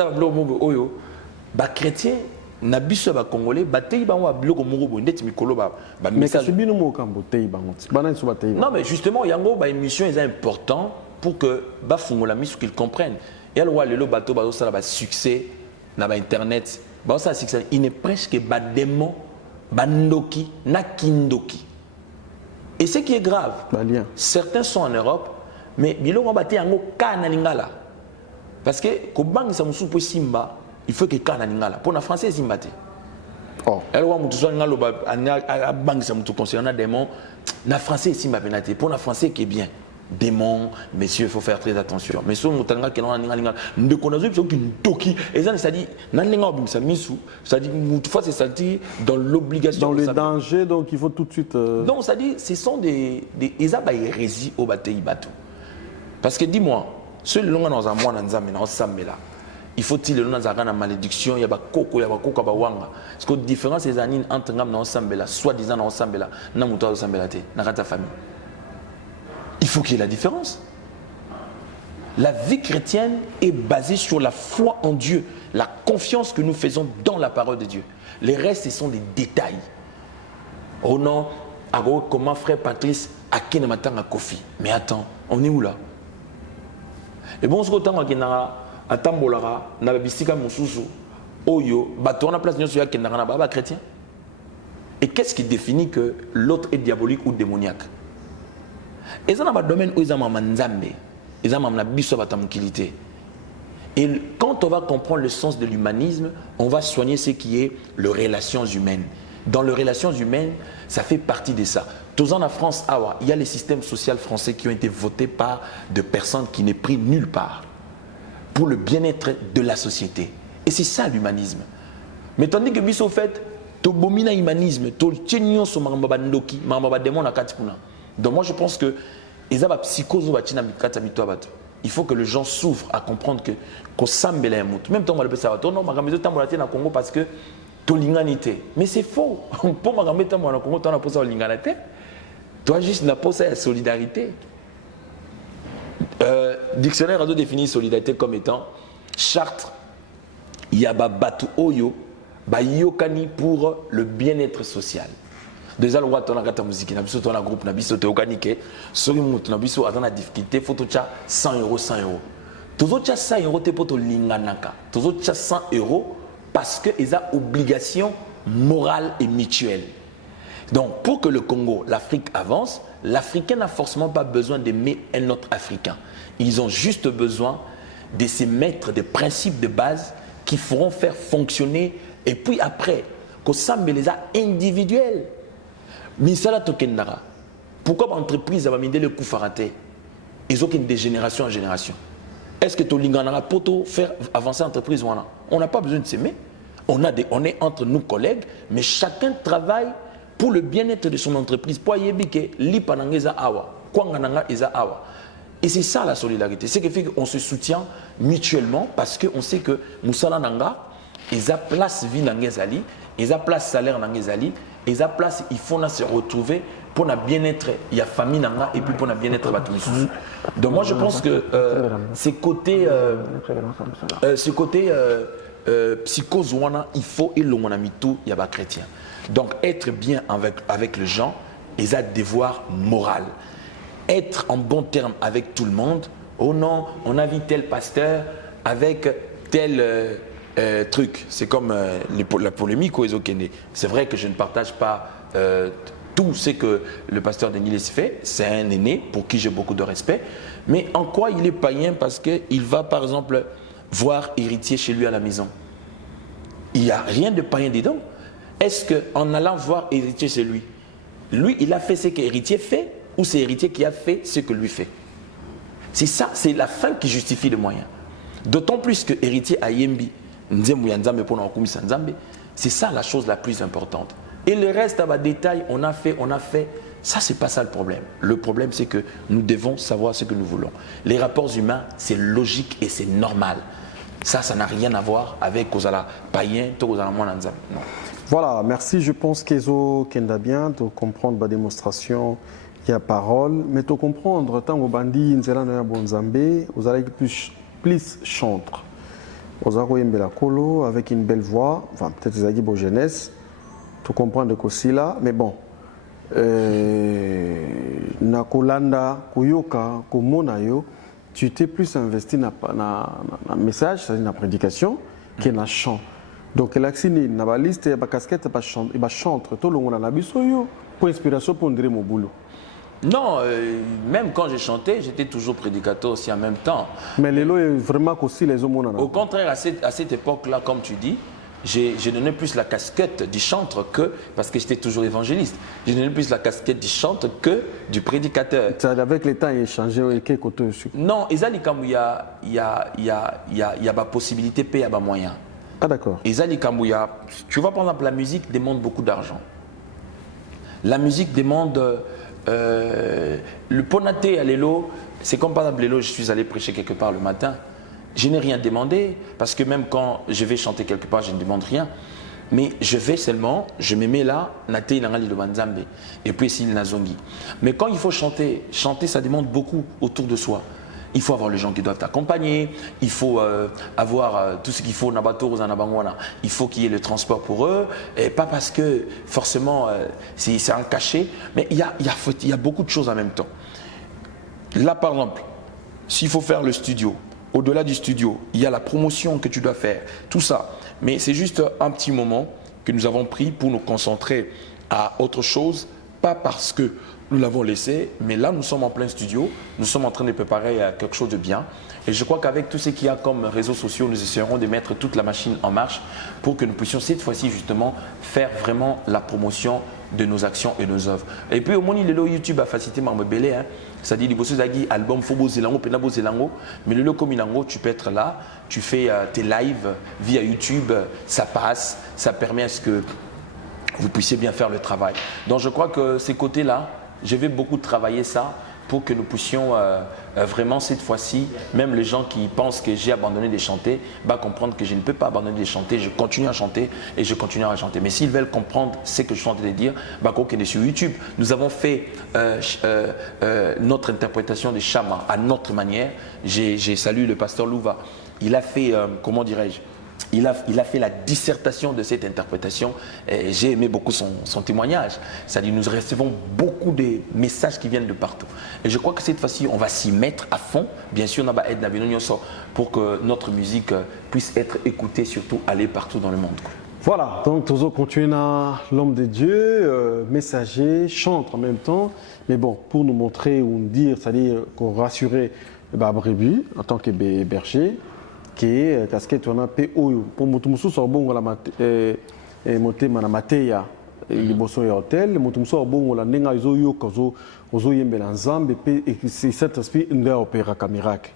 chrétiens na biso ba congolais batei ba wa biloko moko bo ndeti mikolo ba message bino mo kambo tei bango bana so batei. Non mais justement yango ba émission est important pour que ba fungola miso qu'ils comprennent. Et alors le bateau ba ça ba succès na ba internet ba ça succès il n'est presque ba démon bandoki na kindoki. Et ce qui est grave, certains sont en Europe mais biloko batei yango kana lingala. Parce que ko bang sa musu po simba il faut que kana lingala pour na français zimbate. Oh. Elle wa mutu so ngalo ba bang sa mutu concernant démon na français simba penate pour na français qui est bien. démons, messieurs, il faut faire très attention. Mais si on a de connaissances, c'est-à-dire, toutefois, c'est dans l'obligation. Dans le danger, donc il faut tout de suite. Non, c'est-à-dire, ce sont des hérésies au bataille bateau. Parce que dis-moi, ceux qui sont dans un mois, il faut-il le nom de malédiction, il y a coco, il y a coco, wanga. Parce que la différence est entre nous, soit-disant nous sommes dans ta famille. Il faut qu'il y ait la différence. La vie chrétienne est basée sur la foi en Dieu, la confiance que nous faisons dans la parole de Dieu. Les restes, ce sont des détails. Oh non, comment frère Patrice a quel matin à Kofi. Mais attends, on est où là? Et bon, ce que tu as à Tambolara, na bisika mususu, oyo, bato on a place sur la baba chrétien. Et qu'est-ce qui définit que l'autre est diabolique ou démoniaque? Et ça dans le domaine où ils ont manzambe, ils ont biso batamukilité. Et quand on va comprendre le sens de l'humanisme, on va soigner ce qui est les relations humaines. Dans les relations humaines, ça fait partie de ça. Tous en France, il y a les systèmes sociaux français qui ont été votés par des personnes qui n'est pris nulle part pour le bien-être de la société. Et c'est ça l'humanisme. Mais tandis que biso fait, to bomina humanisme, to tchenyon so maramba ndoki, maramba démon na katipuna. Donc moi je pense que ezaba psychose batina mikata mitwa bato. Il faut que les gens s'ouvrent à comprendre que ko sambela ya mutu. Même temps on va le penser non makambezo tambolati na Congo parce que to linganité. Mais c'est faux. Pour makambezo tambola na Congo to na posa linganité. Toi juste na posa ya solidarité. Dictionnaire a défini solidarité comme étant charte yaba batu oyo ba yokani pour le bien-être social. Déjà le roi la musique na biso ton groupe na biso te okanike soki mutu na biso atana difficulté faut tcha 100 €. Tozo tcha 100 € te poto linganaka. Tozo tcha 100 € parce que ils ont obligation morale et mutuelle. Donc pour que le Congo, l'Afrique avance, l'Africain n'a forcément pas besoin d'aimer un autre Africain. Ils ont juste besoin de se mettre des principes de base qui feront faire fonctionner. Et puis après, qu'on s'amène les individuels. Misala Tokendara. Pourquoi l'entreprise va mener le coup faraté? Ils ont de génération en génération. Est-ce que tu as pour faire avancer l'entreprise? On n'a pas besoin de s'aimer. On est entre nous collègues, mais chacun travaille pour le bien-être de son entreprise. Et c'est ça la solidarité. C'est ce qui fait qu'on se soutient mutuellement parce qu'on sait que Moussala Nanga, ils ont place vie dans Ngezali, ils ont place salaire dans Ngezali, ils ont place, il faut se retrouver pour le bien-être, il y a famille Nanga et puis pour le bien-être de tout. Donc moi je pense que ce côté psychose, il faut et le monamitou, il y a pas chrétien. Donc être bien avec les gens, ils ont des devoirs moraux. Être en bon terme avec tout le monde. Oh non, on a vu tel pasteur avec tel truc. C'est comme la polémique aux Okene. C'est vrai que je ne partage pas tout ce que le pasteur Denis fait. C'est un aîné pour qui j'ai beaucoup de respect. Mais en quoi il est païen? Parce qu'il va par exemple voir héritier chez lui à la maison. Il n'y a rien de païen dedans. Est-ce qu'en allant voir héritier chez lui, lui il a fait ce qu'héritier fait? Ou c'est l'héritier qui a fait ce que lui fait? C'est ça, c'est la fin qui justifie le moyen. D'autant plus que héritier a Yembi, c'est ça la chose la plus importante. Et le reste, à détail, on a fait, ça c'est pas ça le problème. Le problème c'est que nous devons savoir ce que nous voulons. Les rapports humains, c'est logique et c'est normal. Ça n'a rien à voir avec Kozala païen, Kozala Mwananzam. Non. Voilà, merci. Je pense qu'Ezo Kenda bien de comprendre la démonstration. Il y a parole, mais tu comprendre, tant que bandi nzela na bonzambe, vous allez plus chantre. Vous allez la colo avec une belle voix, enfin peut-être des beau jeunesse, tu comprends de quoi là, mais bon. Na kolanda, koyoka, komona yo, tu t'es plus investi na message, c'est-à-dire na prédication, que na chant. Donc l'axini na ba liste, ba casquette, ba chantre, tout le monde na biso yo, pour inspiration pour ndire mon boulot. Non, même quand j'ai chanté, j'étais toujours prédicateur aussi en même temps. Mais l'élo est vraiment aussi les hommes. Au contraire, à cette époque-là, comme tu dis, j'ai donné plus la casquette du chanteur que, parce que j'étais toujours évangéliste, j'ai donné plus la casquette du chanteur que du prédicateur. Avec les temps, il a changé, quel côté aussi? Non, il y a la possibilité de payer à moyen. Ah d'accord. Tu vois, par exemple, la musique demande beaucoup d'argent. La musique demande le ponaté à l'élo. C'est comme par exemple l'élo, je suis allé prêcher quelque part le matin. Je n'ai rien demandé parce que même quand je vais chanter quelque part, je ne demande rien. Mais je vais seulement, je me mets là, naté ilangali de Banzambe et puis ici le Nazongi. Mais quand il faut chanter, ça demande beaucoup autour de soi. Il faut avoir les gens qui doivent t'accompagner, il faut avoir tout ce qu'il faut, il faut qu'il y ait le transport pour eux, et pas parce que forcément c'est un cachet, mais il y a beaucoup de choses en même temps. Là par exemple, s'il faut faire le studio, au-delà du studio, il y a la promotion que tu dois faire, tout ça. Mais c'est juste un petit moment que nous avons pris pour nous concentrer à autre chose, pas parce que nous l'avons laissé, mais là nous sommes en plein studio, nous sommes en train de préparer quelque chose de bien. Et je crois qu'avec tout ce qu'il y a comme réseaux sociaux, nous essaierons de mettre toute la machine en marche pour que nous puissions cette fois-ci justement faire vraiment la promotion de nos actions et nos œuvres. Et puis au moins il est là YouTube a facilité ma belé, hein. C'est-à-dire il album Fobo Zelango, Penabo Zelango, mais le loco Minango, tu peux être là, tu fais tes lives via YouTube, ça passe, ça permet à ce que vous puissiez bien faire le travail. Donc je crois que ces côtés-là, je vais beaucoup travailler ça pour que nous puissions vraiment cette fois-ci, même les gens qui pensent que j'ai abandonné de chanter, comprendre que je ne peux pas abandonner de chanter, je continue à chanter et je continuerai à chanter. Mais s'ils veulent comprendre ce que je suis en train de dire, qu'on est sur YouTube. Nous avons fait notre interprétation de Chama à notre manière. J'ai salué le pasteur Louva. Il a fait, comment dirais-je, il a fait la dissertation de cette interprétation et j'ai aimé beaucoup son témoignage. C'est-à-dire nous recevons beaucoup de messages qui viennent de partout. Et je crois que cette fois-ci, on va s'y mettre à fond. Bien sûr, on va aider pour que notre musique puisse être écoutée, surtout aller partout dans le monde. Voilà, donc Tozo continue à l'homme de Dieu, messager, chante en même temps. Mais bon, pour nous montrer ou nous dire, c'est-à-dire qu'on rassurait Brébu en tant que berger, qui est casquette on a pe oyo pour mutumsu so bongo la motema na mateya liboso ya hotel mutumsu bongo la nenga izo yo kozo yembela nzambe pe c'est cet esprit nda opéra miracle.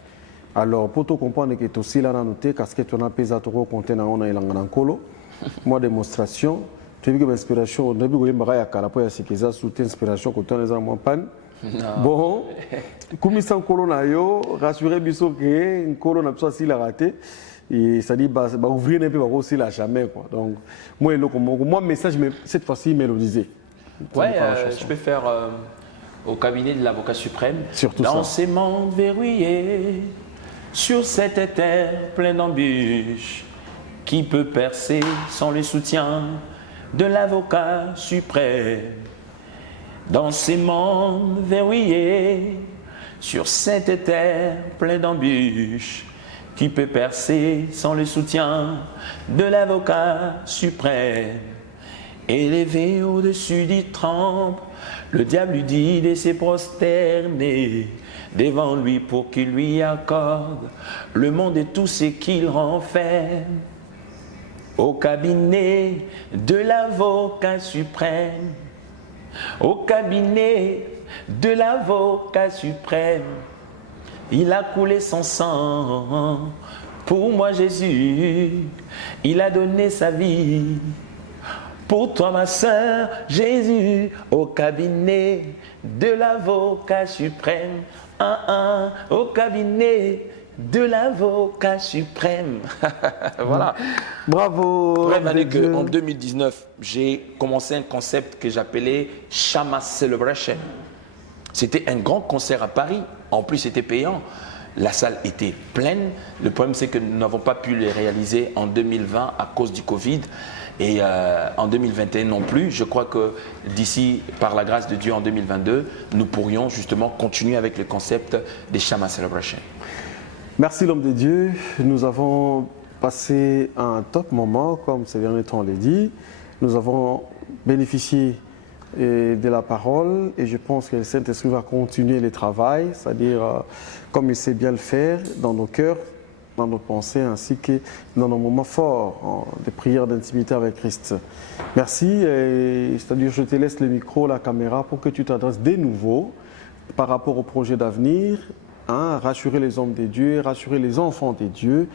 Alors pour tout comprendre que to sila na noter casquette on a pesa to contenant on a ilanga nkolo moi démonstration tu veux que inspiration on a bu yembara ya kala po ya sikiza sous inspiration ko tona za moi pan. Bon, comme ça, on yo rassuré biso que on a besoin si la raté et ça dit ouvrir un peu aussi la jamais quoi. Donc moi message mais cette fois-ci mélodisé. Ouais, je peux faire au cabinet de l'avocat suprême. Surtout dans ça. Ces mondes verrouillés, sur cette terre pleine d'embûches, qui peut percer sans le soutien de l'avocat suprême? Dans ces mondes verrouillés, sur cette terre pleine d'embûches, qui peut percer sans le soutien de l'avocat suprême? Élevé au-dessus du trempe, le diable lui dit de se prosterner devant lui pour qu'il lui accorde le monde et tout ce qu'il renferme. Au cabinet de l'avocat suprême, au cabinet de l'avocat suprême, il a coulé son sang. Pour moi Jésus, il a donné sa vie. Pour toi ma sœur, Jésus, au cabinet de l'avocat suprême. Au cabinet de l'avocat suprême. Voilà. Bravo. En 2019, j'ai commencé un concept que j'appelais Chama Celebration. C'était un grand concert à Paris. En plus, c'était payant. La salle était pleine. Le problème, c'est que nous n'avons pas pu les réaliser en 2020 à cause du Covid. Et en 2021 non plus. Je crois que d'ici, par la grâce de Dieu, en 2022, nous pourrions justement continuer avec le concept des Chama Celebration. Merci l'homme de Dieu. Nous avons passé un top moment, comme ces derniers temps on l'a dit. Nous avons bénéficié de la parole et je pense que le Saint-Esprit va continuer le travail, c'est-à-dire comme il sait bien le faire dans nos cœurs, dans nos pensées ainsi que dans nos moments forts de prières d'intimité avec Christ. Merci, c'est-à-dire je te laisse le micro, la caméra pour que tu t'adresses de nouveau par rapport au projet d'avenir, rassurer les hommes de Dieu, rassurer les enfants de Dieu,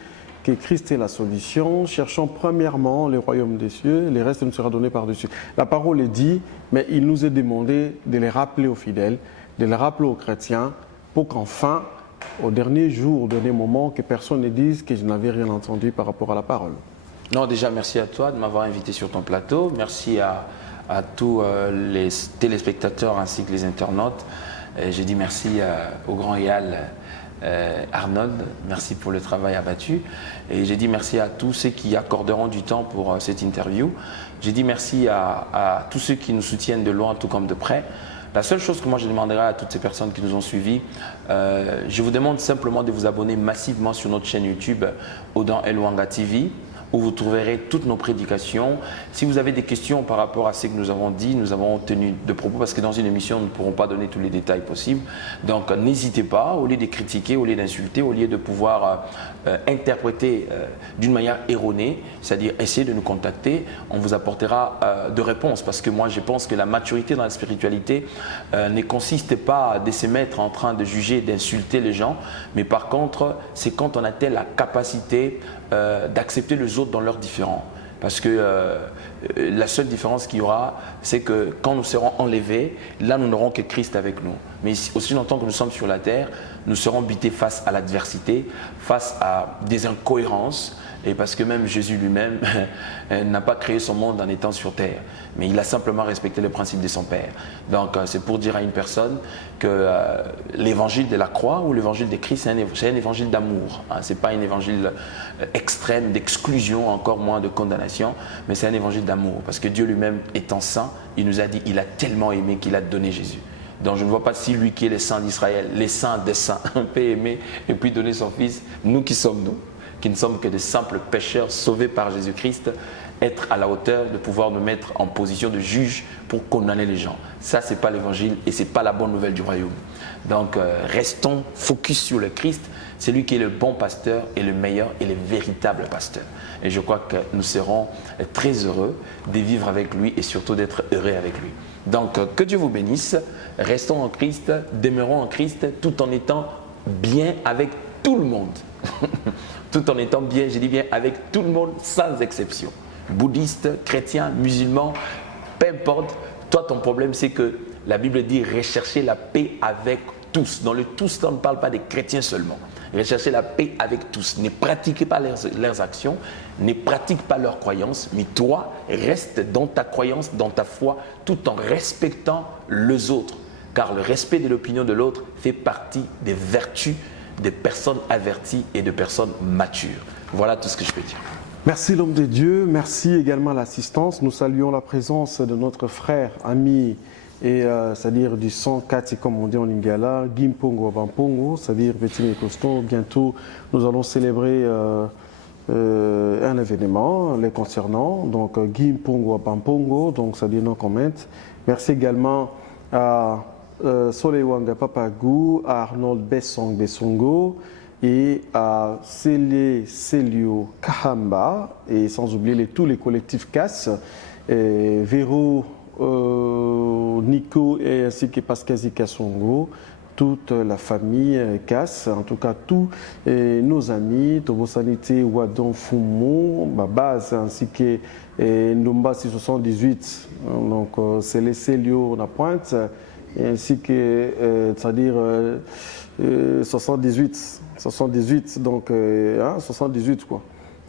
que Christ est la solution. Cherchons premièrement le royaume des cieux, le reste nous sera donné par-dessus. La parole est dit, mais il nous est demandé de les rappeler aux fidèles, de les rappeler aux chrétiens, pour qu'enfin, au dernier jour, au dernier moment, que personne ne dise que je n'avais rien entendu par rapport à la parole. Non, déjà, merci à toi de m'avoir invité sur ton plateau. Merci à tous les téléspectateurs ainsi que les internautes. J'ai dit merci au grand Yal Arnold, merci pour le travail abattu. Et j'ai dit merci à tous ceux qui accorderont du temps pour cette interview. J'ai dit merci à tous ceux qui nous soutiennent de loin tout comme de près. La seule chose que moi je demanderai à toutes ces personnes qui nous ont suivis, je vous demande simplement de vous abonner massivement sur notre chaîne YouTube Odan Elwanga TV, où vous trouverez toutes nos prédications. Si vous avez des questions par rapport à ce que nous avons dit, nous avons tenu de propos, parce que dans une émission, nous ne pourrons pas donner tous les détails possibles. Donc n'hésitez pas, au lieu de critiquer, au lieu d'insulter, au lieu de pouvoir interpréter d'une manière erronée, c'est-à-dire essayer de nous contacter, on vous apportera de réponses. Parce que moi, je pense que la maturité dans la spiritualité ne consiste pas à se mettre en train de juger, d'insulter les gens, mais par contre, c'est quand on a la capacité d'accepter les autres dans leurs différends. Parce que la seule différence qu'il y aura, c'est que quand nous serons enlevés, là nous n'aurons que Christ avec nous. Mais aussi longtemps que nous sommes sur la terre, nous serons butés face à l'adversité, face à des incohérences. Et parce que même Jésus lui-même n'a pas créé son monde en étant sur terre, mais il a simplement respecté le principe de son Père. Donc c'est pour dire à une personne que l'évangile de la croix ou l'évangile de Christ, c'est un évangile d'amour. Ce n'est pas un évangile extrême, d'exclusion, encore moins de condamnation, mais c'est un évangile d'amour. Parce que Dieu lui-même étant saint, il nous a dit, il a tellement aimé qu'il a donné Jésus. Donc je ne vois pas si lui qui est le saint d'Israël, les saints des saints, peut aimer et puis donner son fils, nous qui sommes nous, qui ne sommes que de simples pécheurs sauvés par Jésus-Christ, être à la hauteur de pouvoir nous mettre en position de juge pour condamner les gens. Ça, ce n'est pas l'évangile et ce n'est pas la bonne nouvelle du royaume. Donc, restons focus sur le Christ. C'est lui qui est le bon pasteur et le meilleur et le véritable pasteur. Et je crois que nous serons très heureux de vivre avec lui et surtout d'être heureux avec lui. Donc, que Dieu vous bénisse. Restons en Christ, demeurons en Christ tout en étant bien avec tout le monde. Tout en étant bien, je dis bien, avec tout le monde sans exception. Bouddhistes, chrétiens, musulmans, peu importe. Toi, ton problème, c'est que la Bible dit rechercher la paix avec tous. Dans le tous, on ne parle pas des chrétiens seulement. Rechercher la paix avec tous. Ne pratiquez pas leurs actions, ne pratique pas leurs croyances, mais toi, reste dans ta croyance, dans ta foi, tout en respectant les autres. Car le respect de l'opinion de l'autre fait partie des vertus des personnes averties et de personnes matures. Voilà tout ce que je peux dire. Merci l'homme de Dieu, merci également à l'assistance. Nous saluons la présence de notre frère, ami, et c'est-à-dire du 104, comme on dit en lingala, Gimpongo Bampongo, c'est-à-dire Petit Costo. Bientôt, nous allons célébrer un événement les concernant, donc Gimpongo Bampongo, donc c'est-à-dire nos comments. Merci également à Solewanga Papagou, à Arnold Bessongo et à Celio Kahamba, et sans oublier tous les collectifs CAS, Véro, Nico et ainsi que Pascal Zikasongo, toute la famille CAS, en tout cas tous nos amis, Tobo Sanité, Wadon Fumo, Babaz, ainsi que Ndomba 678, donc c'est les Celio na pointe, ainsi que, c'est-à-dire 78, donc 78 quoi.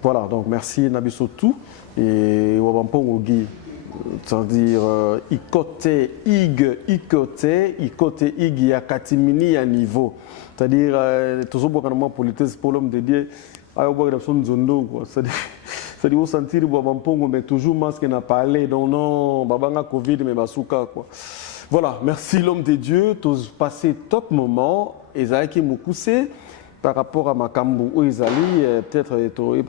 Voilà, donc merci Nabisotou et Wabampongo Guy, c'est-à-dire Ikote Ig ya Katimini ya niveau, c'est-à-dire toujours beaucoup politique pour l'homme de Dieu, c'est-à-dire au sentir Wabampongo mais toujours masque n'a parlé, donc non, Babanga Covid mais Basuka quoi. Voilà, merci l'homme de Dieu, tous passé top moment, Esaïki Moukoussé, par rapport à Makambu Oizali, peut-être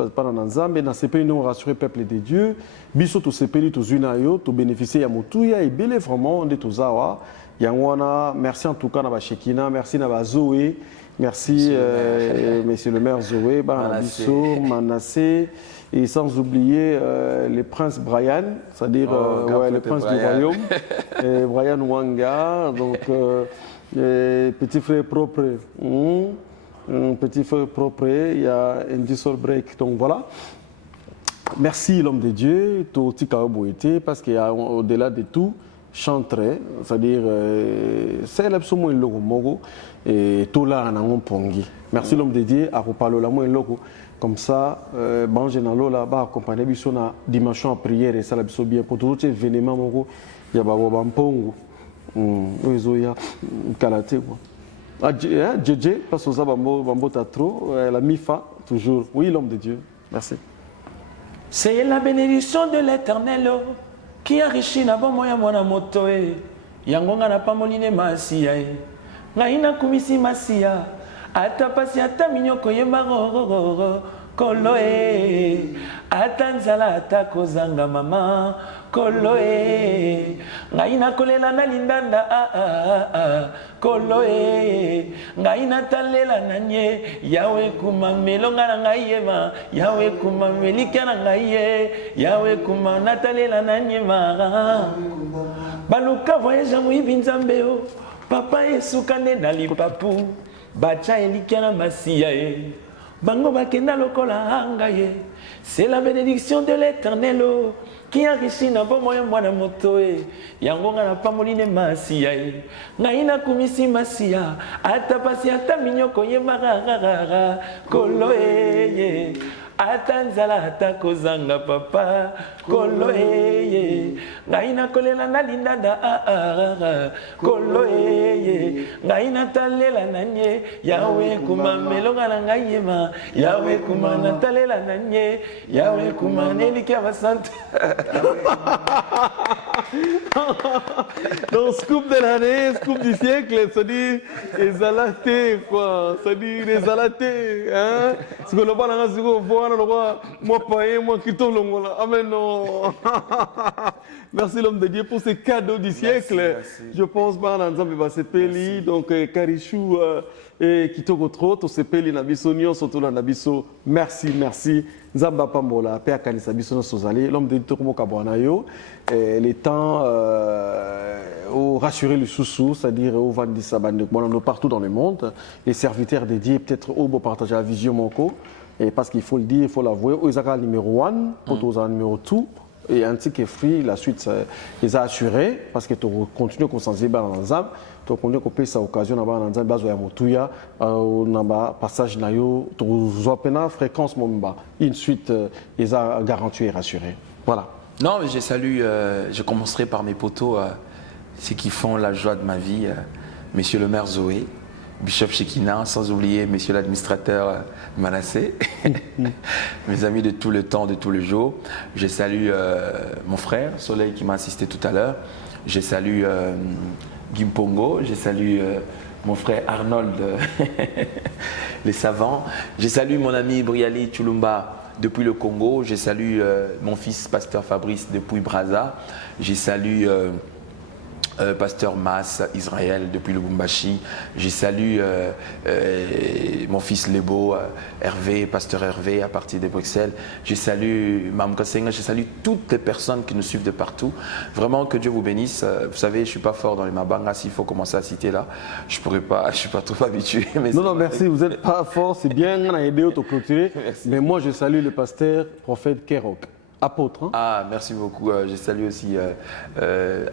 pas dans Nzambe, dans ces pays nous rassurer le peuple de Dieu, biso to ces pays tous unayo, to bénéficier ya mutuya et belé vraiment de tozawa. Yangwana, merci en tout cas na Shekina, merci na Zoé, merci monsieur le maire Zoé, Bisso, Manassé, et sans oublier le prince Brian, c'est-à-dire le prince du royaume, Brian Wanga, donc petit frère propre. Petit feu propre, il y a un dissol break, donc voilà. Merci l'homme de Dieu, parce qu'au-delà de tout, chanterait, c'est-à-dire c'est l'absolu le logo mogo et tout là en pongi. Merci l'homme de Dieu, à reparler la moins logo. Comme ça, bon général là bas accompagné bisou na dimension à prière et ça l'absolu bien pour tout événement mogo, il y a babo bampongo, oizoya kalaté quoi. Djedje, parce que Bambo Tatro, la MIFA, toujours. Oui, l'homme de Dieu. Merci. C'est la bénédiction de l'Éternel qui enrichit na bon moya mwana moto e. Yangonga na pamoline masia e. Ngaina kumisi masia. Ata pasi ata minyoko yemba rororo. Kolo e. Ata nzala ata kozanga mama. Kolo e. Ngaina kolela na lindanda Kolo e. Ngaina talela nanye. Yawe kuma melonga na ngayema. Yawe kuma melika na ngaye. Yawe kuma natalela nanye ma. Baluka voyage muibi nzambeo. Papa Yesu kane na lipapu. Bacha elika na masia e. Bango bakenda lokola angaye. C'est la bénédiction de l'Éternel qui enrichit na bon moyen mwana moto e. Yangonga na pamoline masia e. Ngaina kumisi masia. Ata pasi ata minyoko ye mararara. Kolo e. Ata nzala ata kozanga papa. Kolo e. Ngaina kolela na lindanda Kolo e. Ngaina talela nanye. Yawe kuma melonga na ngayema. Yawe kuma natalela nanye. Yawe kuma nelike abasante. Donc, scoop de l'année, scoop du siècle, ça dit les alatés, quoi. Ça dit les alatés, hein. Ce que le bas n'a pas voir, moi, païen, moi, qui tombe le amen, non. Merci l'homme de Dieu pour ces cadeaux du siècle. Merci. Je pense pas dans Nzambe Basepeli, donc Karichou et Kitoko Trot, Osepeli Nabiso, Nyon, surtout la Nabiso. Merci, merci. Nzamba Pambola, Père Kanisa Biso Sozali, l'homme de Tourmo Kabouanayo, les temps au rassurer le sous-sous, c'est-à-dire au Vandisa Bandek, partout dans le monde, les serviteurs dédiés, peut-être au beau partager la vision Monko, et parce qu'il faut le dire, il faut l'avouer, aux Zaka numéro 1, pour aux numéro 2. Et un ticket free, la suite, les a assurés parce que tu continues à s'en dans l'ensemble. Tu continues à payer sa occasion dans l'ensemble, base à Moutouya, dans passage nayo, tu as une fréquence momba. Une suite, les a garantis et rassurés. Voilà. Non, mais je salue, je commencerai par mes potos, ceux qui font la joie de ma vie, monsieur le maire Zoé, Bishop Shekina, sans oublier monsieur l'administrateur Manassé, mes amis de tout le temps, de tout le jour. Je salue mon frère Soleil qui m'a assisté tout à l'heure. Je salue Gimpongo, je salue mon frère Arnold, les savants. Je salue mon ami Briali Chulumba depuis le Congo. Je salue mon fils pasteur Fabrice depuis Brazza. Je salue pasteur Mas Israël depuis le Lubumbashi. Je salue mon fils Lebo, Hervé, pasteur Hervé à partir de Bruxelles. Je salue Mme Kasenga, je salue toutes les personnes qui nous suivent de partout. Vraiment que Dieu vous bénisse. Vous savez, je ne suis pas fort dans les Mabanga, s'il faut commencer à citer là. Je pourrais pas, je ne suis pas trop habitué. Mais non, merci, vous n'êtes pas fort, c'est bien, on a aidé à clôturer. Mais moi, je salue le pasteur prophète Kerok. Apôtre. Hein? Ah, merci beaucoup. Je salue aussi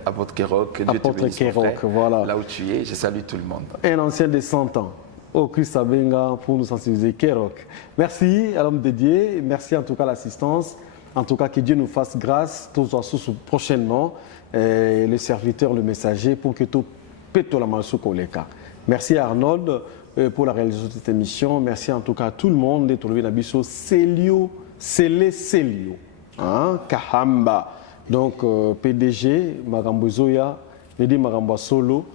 Apôtre Kerok. Apôtre Kerok, voilà. Là où tu es, je salue tout le monde. Un ancien de 100 ans. Au Christ Abenga pour nous sensibiliser. Kerok. Merci à l'homme de Dieu. Merci en tout cas à l'assistance. En tout cas, que Dieu nous fasse grâce. Tous ensemble prochainement. Les serviteurs, le messager, pour que tout pète la main sous Koleka. Merci à Arnold pour la réalisation de cette émission. Merci en tout cas à tout le monde d'être trouvé dans Bisso. Célio, Célio. Hein, Kahamba, donc PDG, Magambo Zoya, Medi Magambo Solo,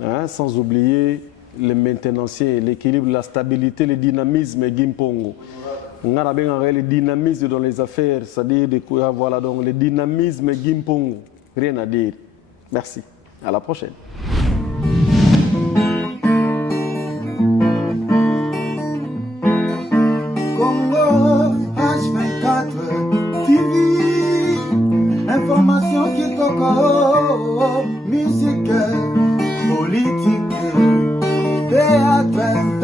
hein, sans oublier le maintenancier, l'équilibre, la stabilité, le dynamisme Gimpongo. On a bien le dynamisme dans les affaires, c'est-à-dire voilà donc le dynamisme Gimpongo. Rien à dire. Merci. À la prochaine. Congo H24 TV, information qui toque, musique, politique, théâtre.